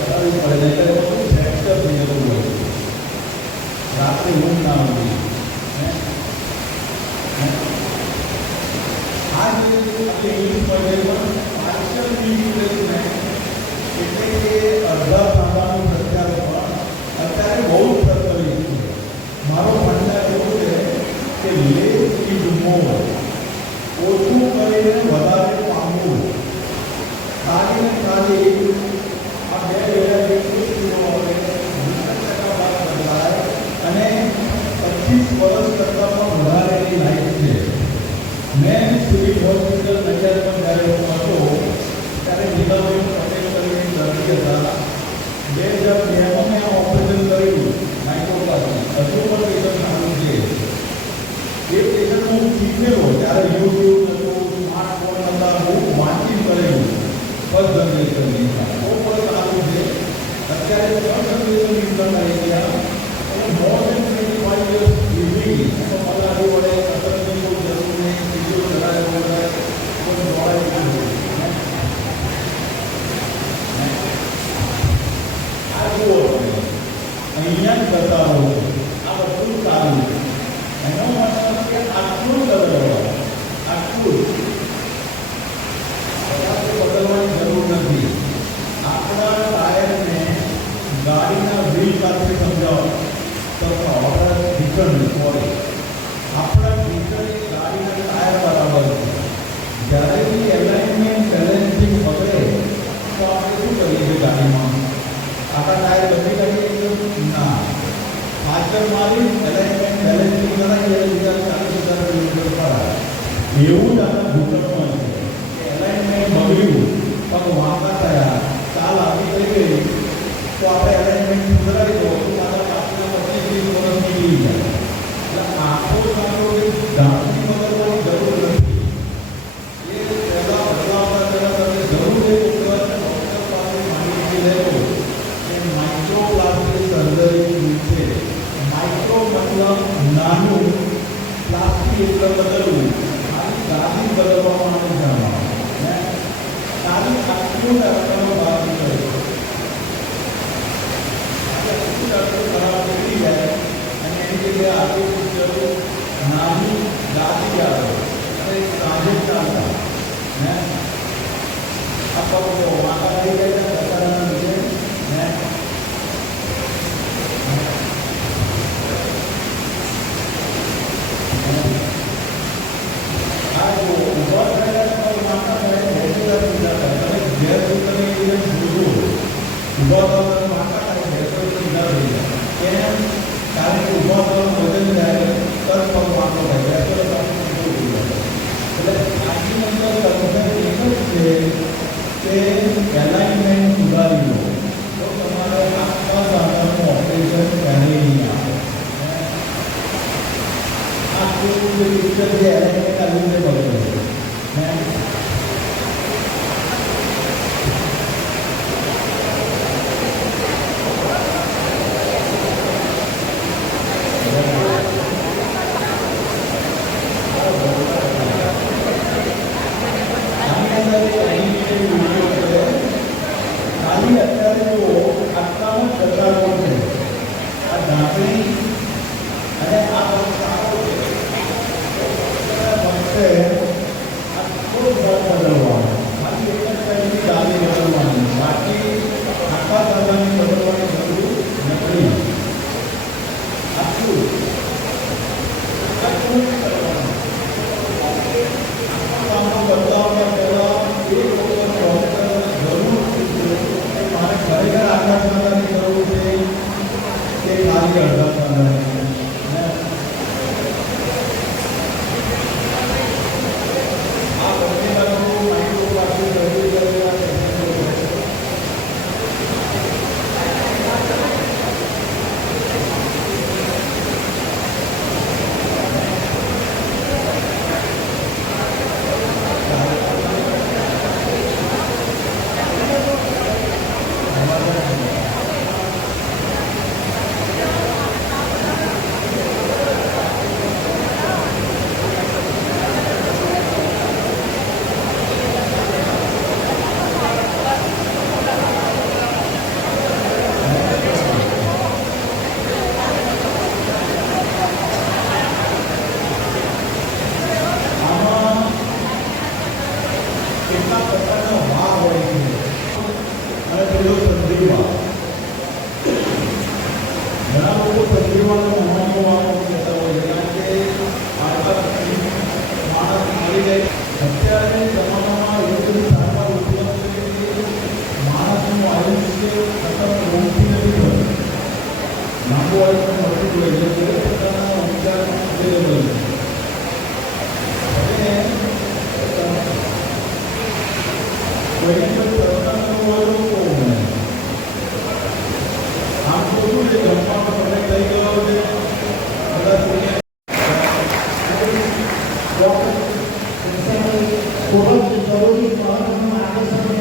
કરાવવી પડે એટલે બધું ફ્રેક્ચર થઈ જતું હોય રાત્રે ઊંઘ ના આવતી આ જે ઇંગ્લિશમાં છે પણ પાર્શિયલ રિપ્લેસમેન્ટ એટલે કે અડધા સાંધાનું પ્રત્યારોપણ અત્યારે બહુ જ પ્રચલિત છે મારો માનના એવું છે કે લેસ ઇઝ મોર ઓછું કરીને વધારે પામવું ખાલી ને ખાલી આ બે વેળા જેટલું હવે 20% ભાગ બદલાય અને 25 વર્ષ કરતાં પણ વધારેની લાઈફ છે મેં civil hospital first generation visa બહુ પણ સારું છે. અત્યારે ફર્સ્ટ જનરેશન વિઝા આવી ગયા અને મોર દેન 25 યર્સ લીવિંગ તો પગાર વડે અસરની કોઈ જરૂર નહીં, બીજો ચલાવે વગર કોઈ દોડાય નહીં. આ જુઓ અહીંયા જ બતાવો આ બધું સારું છે. એનો મતલબ કે આટલું બદલવા આટલું બદલવાની જરૂર નથી. આપણા ટાયરને ગાડીના વ્હીલ સાથે સમજાવો તો આપણા ડિફરન્ટ હોય. આપણા ડિફરન્ટ ગાડીના ટાયર બરાબર છે. જ્યારે બી એલાઇનમેન્ટ બેલેન્સિંગ બગડે તો આપણે શું કરીએ છીએ ગાડીમાં? આપણા ટાયર બદલી કાઢીએ ના, પાછળ મારી એલાઇનમેન્ટ બેલેન્સિંગ કરાવીએ બીજા 40,000 કિલોમીટર પર આવે. એવું જ આપણા ઘૂંટણમાં છે. એલાઇનમેન્ટ બગડ્યું, પગ વાંકા થયા, ચાલ આવી થઈ ગઈ તો આપણે એલાઇનમેન્ટ સુધારી દો તો તારા પાછળના 25-30 વર્ષ નીકળી જાય. એટલે આખો સારો ધારણી બદલવાની જરૂર નથી. એ પહેલાં બદલાવતા પહેલાં તમને જરૂર એ ડૉક્ટર પાસે માહિતી લેવો કે માઇક્રોપ્લાસ્ટિક સર્જરી છે. માઇક્રો મતલબ નાનું, પ્લાસ્ટિક એટલે બદલવું. ખાલી ગાદી બદલવા માટે જાણવા ખાલી આટલું ડૉક્ટરનો ભાગ કર્યો આટલું ડૉક્ટર ખરાબ થઈ જાય અને એની જગ્યાએ આર્ટિફિશિયલ નાની ગાદી આવે અને સાંજે ચાલતા આ પગલો વાંકા થઈ જાય ડૉક્ટરના લીધે એલાઇનમેન્ટ સુધારી લો તો તમારે આખા સાધનનું ઓપરેશન ક્યારેય નહીં આવે. આખું જે પિક્ચર છે એલાઇનમેન્ટ આવી રીતે બગડે છે. ખાલી અત્યારે જો આટલામાં ઘટાડો છે. આ ઢાંકણી અને આ સારો છે આ થોડો ભાગ બદલવાનો, બાકી એક જ સાઈડની ગાડી બદલવાની, બાકી આખા સાધનની બદલવાની જરૂર નથી. આટલું આટલું કરવાનું. આખા બદલાવવા પહેલાં એક વખત જરૂર મારે ખરેખર આટલા સાધનની જરૂર છે કે ખાલી અડધા સાધનની. આ બંને બાજુ માઇક્રોપ્લાસ્ટિક સર્જરી કરેલા ખૂબ જ જરૂરી મહત્વનું આકર્ષણ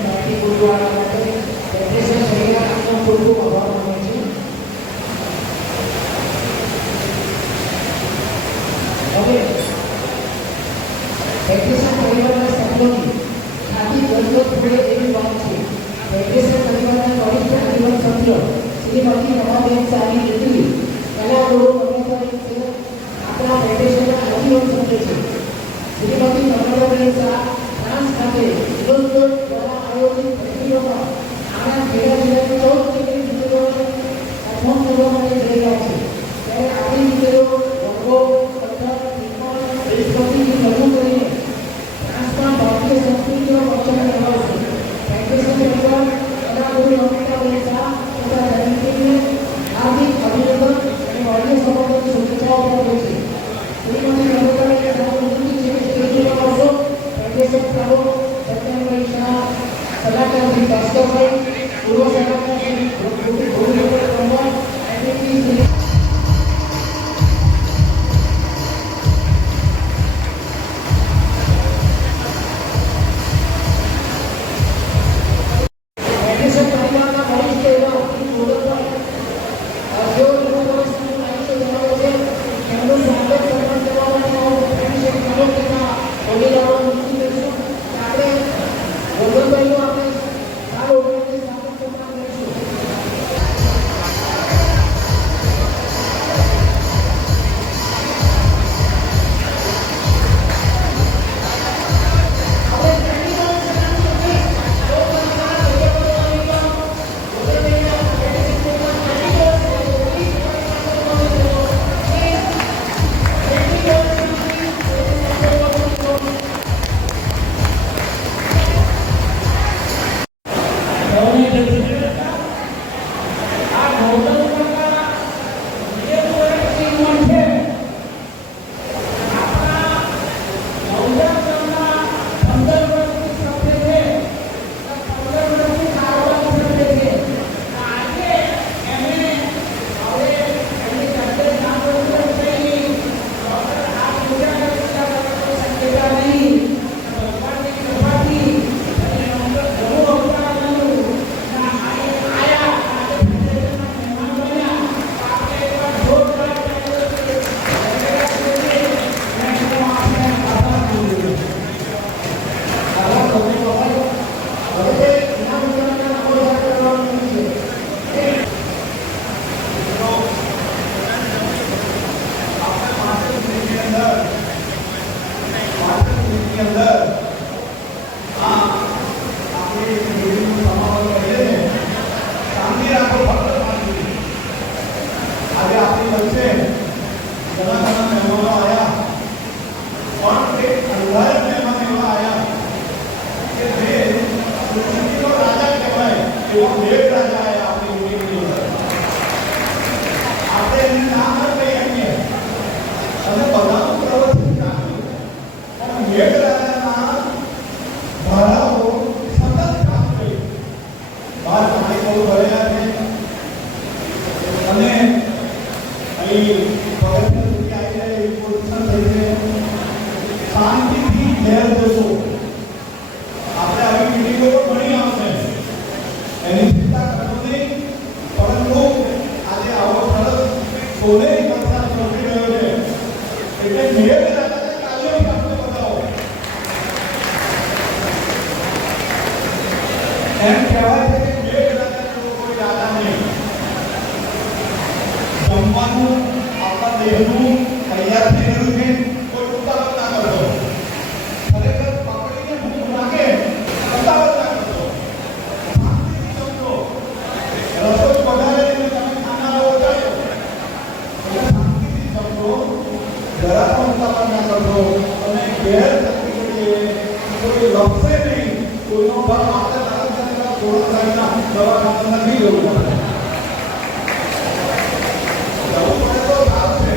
આભાર માનું છું. હવે ફેડરેશન પરિવારના સભ્યોની ખાલી ગરજો થોડે એવી વાત છે. ફેડરેશન પરિવારના વરિષ્ઠ આગેવાન સભ્ય શ્રીમતી રમાબેન સાની દીકરી કલાગુરુ પરમેશ્વરી આપણા ફેડરેશનના આગેવાન સભ્ય છે. શ્રીમતી રમાબેન શાહ ફ્રાન્સ ખાતે યુનેસ્કો દ્વારા આયોજિત પ્રક્રિયામાં આપણા ખેડા જિલ્લાની 14 જેટલી દીકરીઓને પરફોર્મ કરવા માટે જઈ રહ્યા છે. ત્યારે આપણી દીકરીઓ વગો કથક ત્રિકોણ દેશભક્તિથી રજૂ કરીને ફ્રાન્સમાં ભારતીય સંસ્કૃતિનો પરિચય કરાવશે. ફેડરેશન પરિવાર કલાગુરુ રમાબેન શાહ તથા દરેકને હાર્દિક અભિનંદન અને વાલીઓ સભાપતિ શુભેચ્છાઓ પાઠવે છે. શ્રીમતી રમાબેન શાહની વિનંતી છે કે સ્ટેજ ઉપર આવશો. ફેડરેશન પ્રમુખ સત્યનભાઈ શાહ, સલાહકાર શ્રી ભાસ્કરભાઈ, પૂર્વ સલાહકાર શ્રી ગોવિંદભાઈ પરમાર, એમપી શ્રી ફેડરેશન પરિવારના વરિષ્ઠ એવા શ્રી ગોવિંદભાઈ જેઓ યુનિવર્સિટીનું આયુષ્ય ધરાવે છે. એમનું સ્વાગત સન્માન કરવા માટે હું ફેડરેશન પ્રમુખ તથા વડીલોનો વિનંતી કરીશું કે આપણે ગોવિંદભાઈનું આપણે સારો ઉમેદવારને સ્વાગત સન્માન કરીશું. શાંતિથી ઘેર જશો. આપણે આવી મીટિંગો તો ઘણી આવશે, એની ચિંતા કરશો નહીં. પરંતુ આજે આવો સરસ સોનેરી વરસાદ ચોંટી રહ્યો છે એટલે મેઘ રાજાને તાલીઓ આપણે બતાવો. એમ કહેવાય છે કે મેઘ રાજાને કોઈ દાદા નહીં. જમવાનું આપણા દેહનું તૈયાર થઈ રહ્યું છે, કોઈ ઉતાવળ ના કરશો. ખરેખર પકડીને ભૂખ લાગે, ઉતાવળ ના કરશો. શાંતિથી જમશો. રસોઈ પધારેલી તમે ખાનારો વગાડો એટલે શાંતિથી જમશો. જરા પણ ઉતાવળ ના કરશો. અને ઘેર જતી ઘડીએ કોઈ લપસે નહીં. કોઈનો ભાવ આપણે થોડા દવાખાના નથી જવું પડે. જવું પડે તો સારું છે.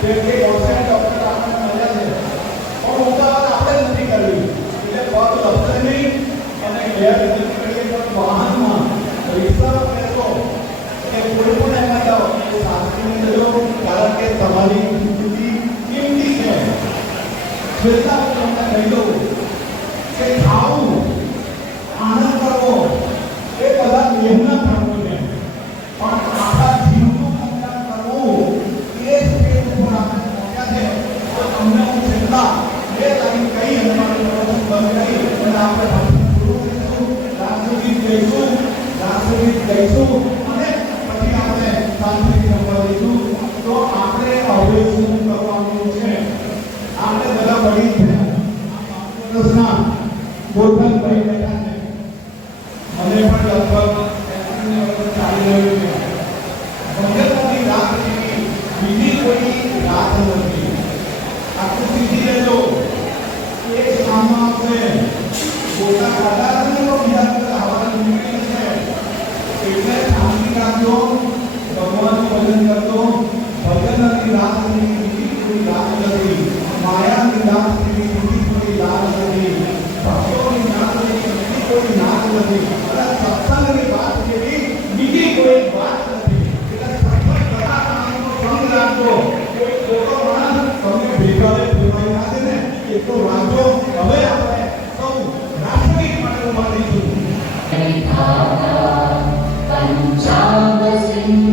જેમ કે ગૌશાળા ડોક્ટર આપણને મળ્યા છે, પણ ઉતાવળ આપણે નથી કરવી. એટલે પગ લપસે નહીં અને ઘેર જતી ઘડીએ પણ વાહનમાં રિક્ષામાં બેસો કે કોઈ પણ એમાં જાઓ એ શાંતિથી જજો. કારણ કે તમારી જિંદગી કિંમતી છે. છેલ્લા હું તમને કહી દઉં કે ખાવું, આનંદ કરવો એ બધા મહેનત કરવો છે. જઈશું અને પછી આપણે શાંતિથી રમવા જઈશું. તો આપણે હવે શું કરવાનું છે? આપણે બધા વડીલ થયા, વર્ષના ગોઠણભાઈ બેઠા છે, મને પણ લગભગ 80 વર્ષ ચાલી રહ્યું છે. ભગતની રાત જેવી બીજી કોઈ રાત નથી. આખું સીધી લેજો, એક સામા આવશે, પોતા ખાતા નથી તો બીજા બધા આવવાનું મુશ્કેલ છે. એટલે શાંતિ રાખજો, ભગવાનનું ભજન કરજો. ભજનની રાત જેવી બીજી કોઈ રાત નથી. માયાની રાત જેવી બીજી કોઈ રાત નથી. ભક્તોની નાત જેવી બીજી કોઈ નાત નથી. અને સત્સંગની વાત જેવી બીજી કોઈ વાત નથી. એટલે સત્સંગ બધા માણસનો સંગ રાખજો. કોઈ ખોટો માણસ તમને ભેગા ફેરવાઈ ના દે ને એટલો રાખજો. હવે આપણે સૌ રાષ્ટ્રગીત માટે ઉભા રહીશું. પંચાંગ સિંહ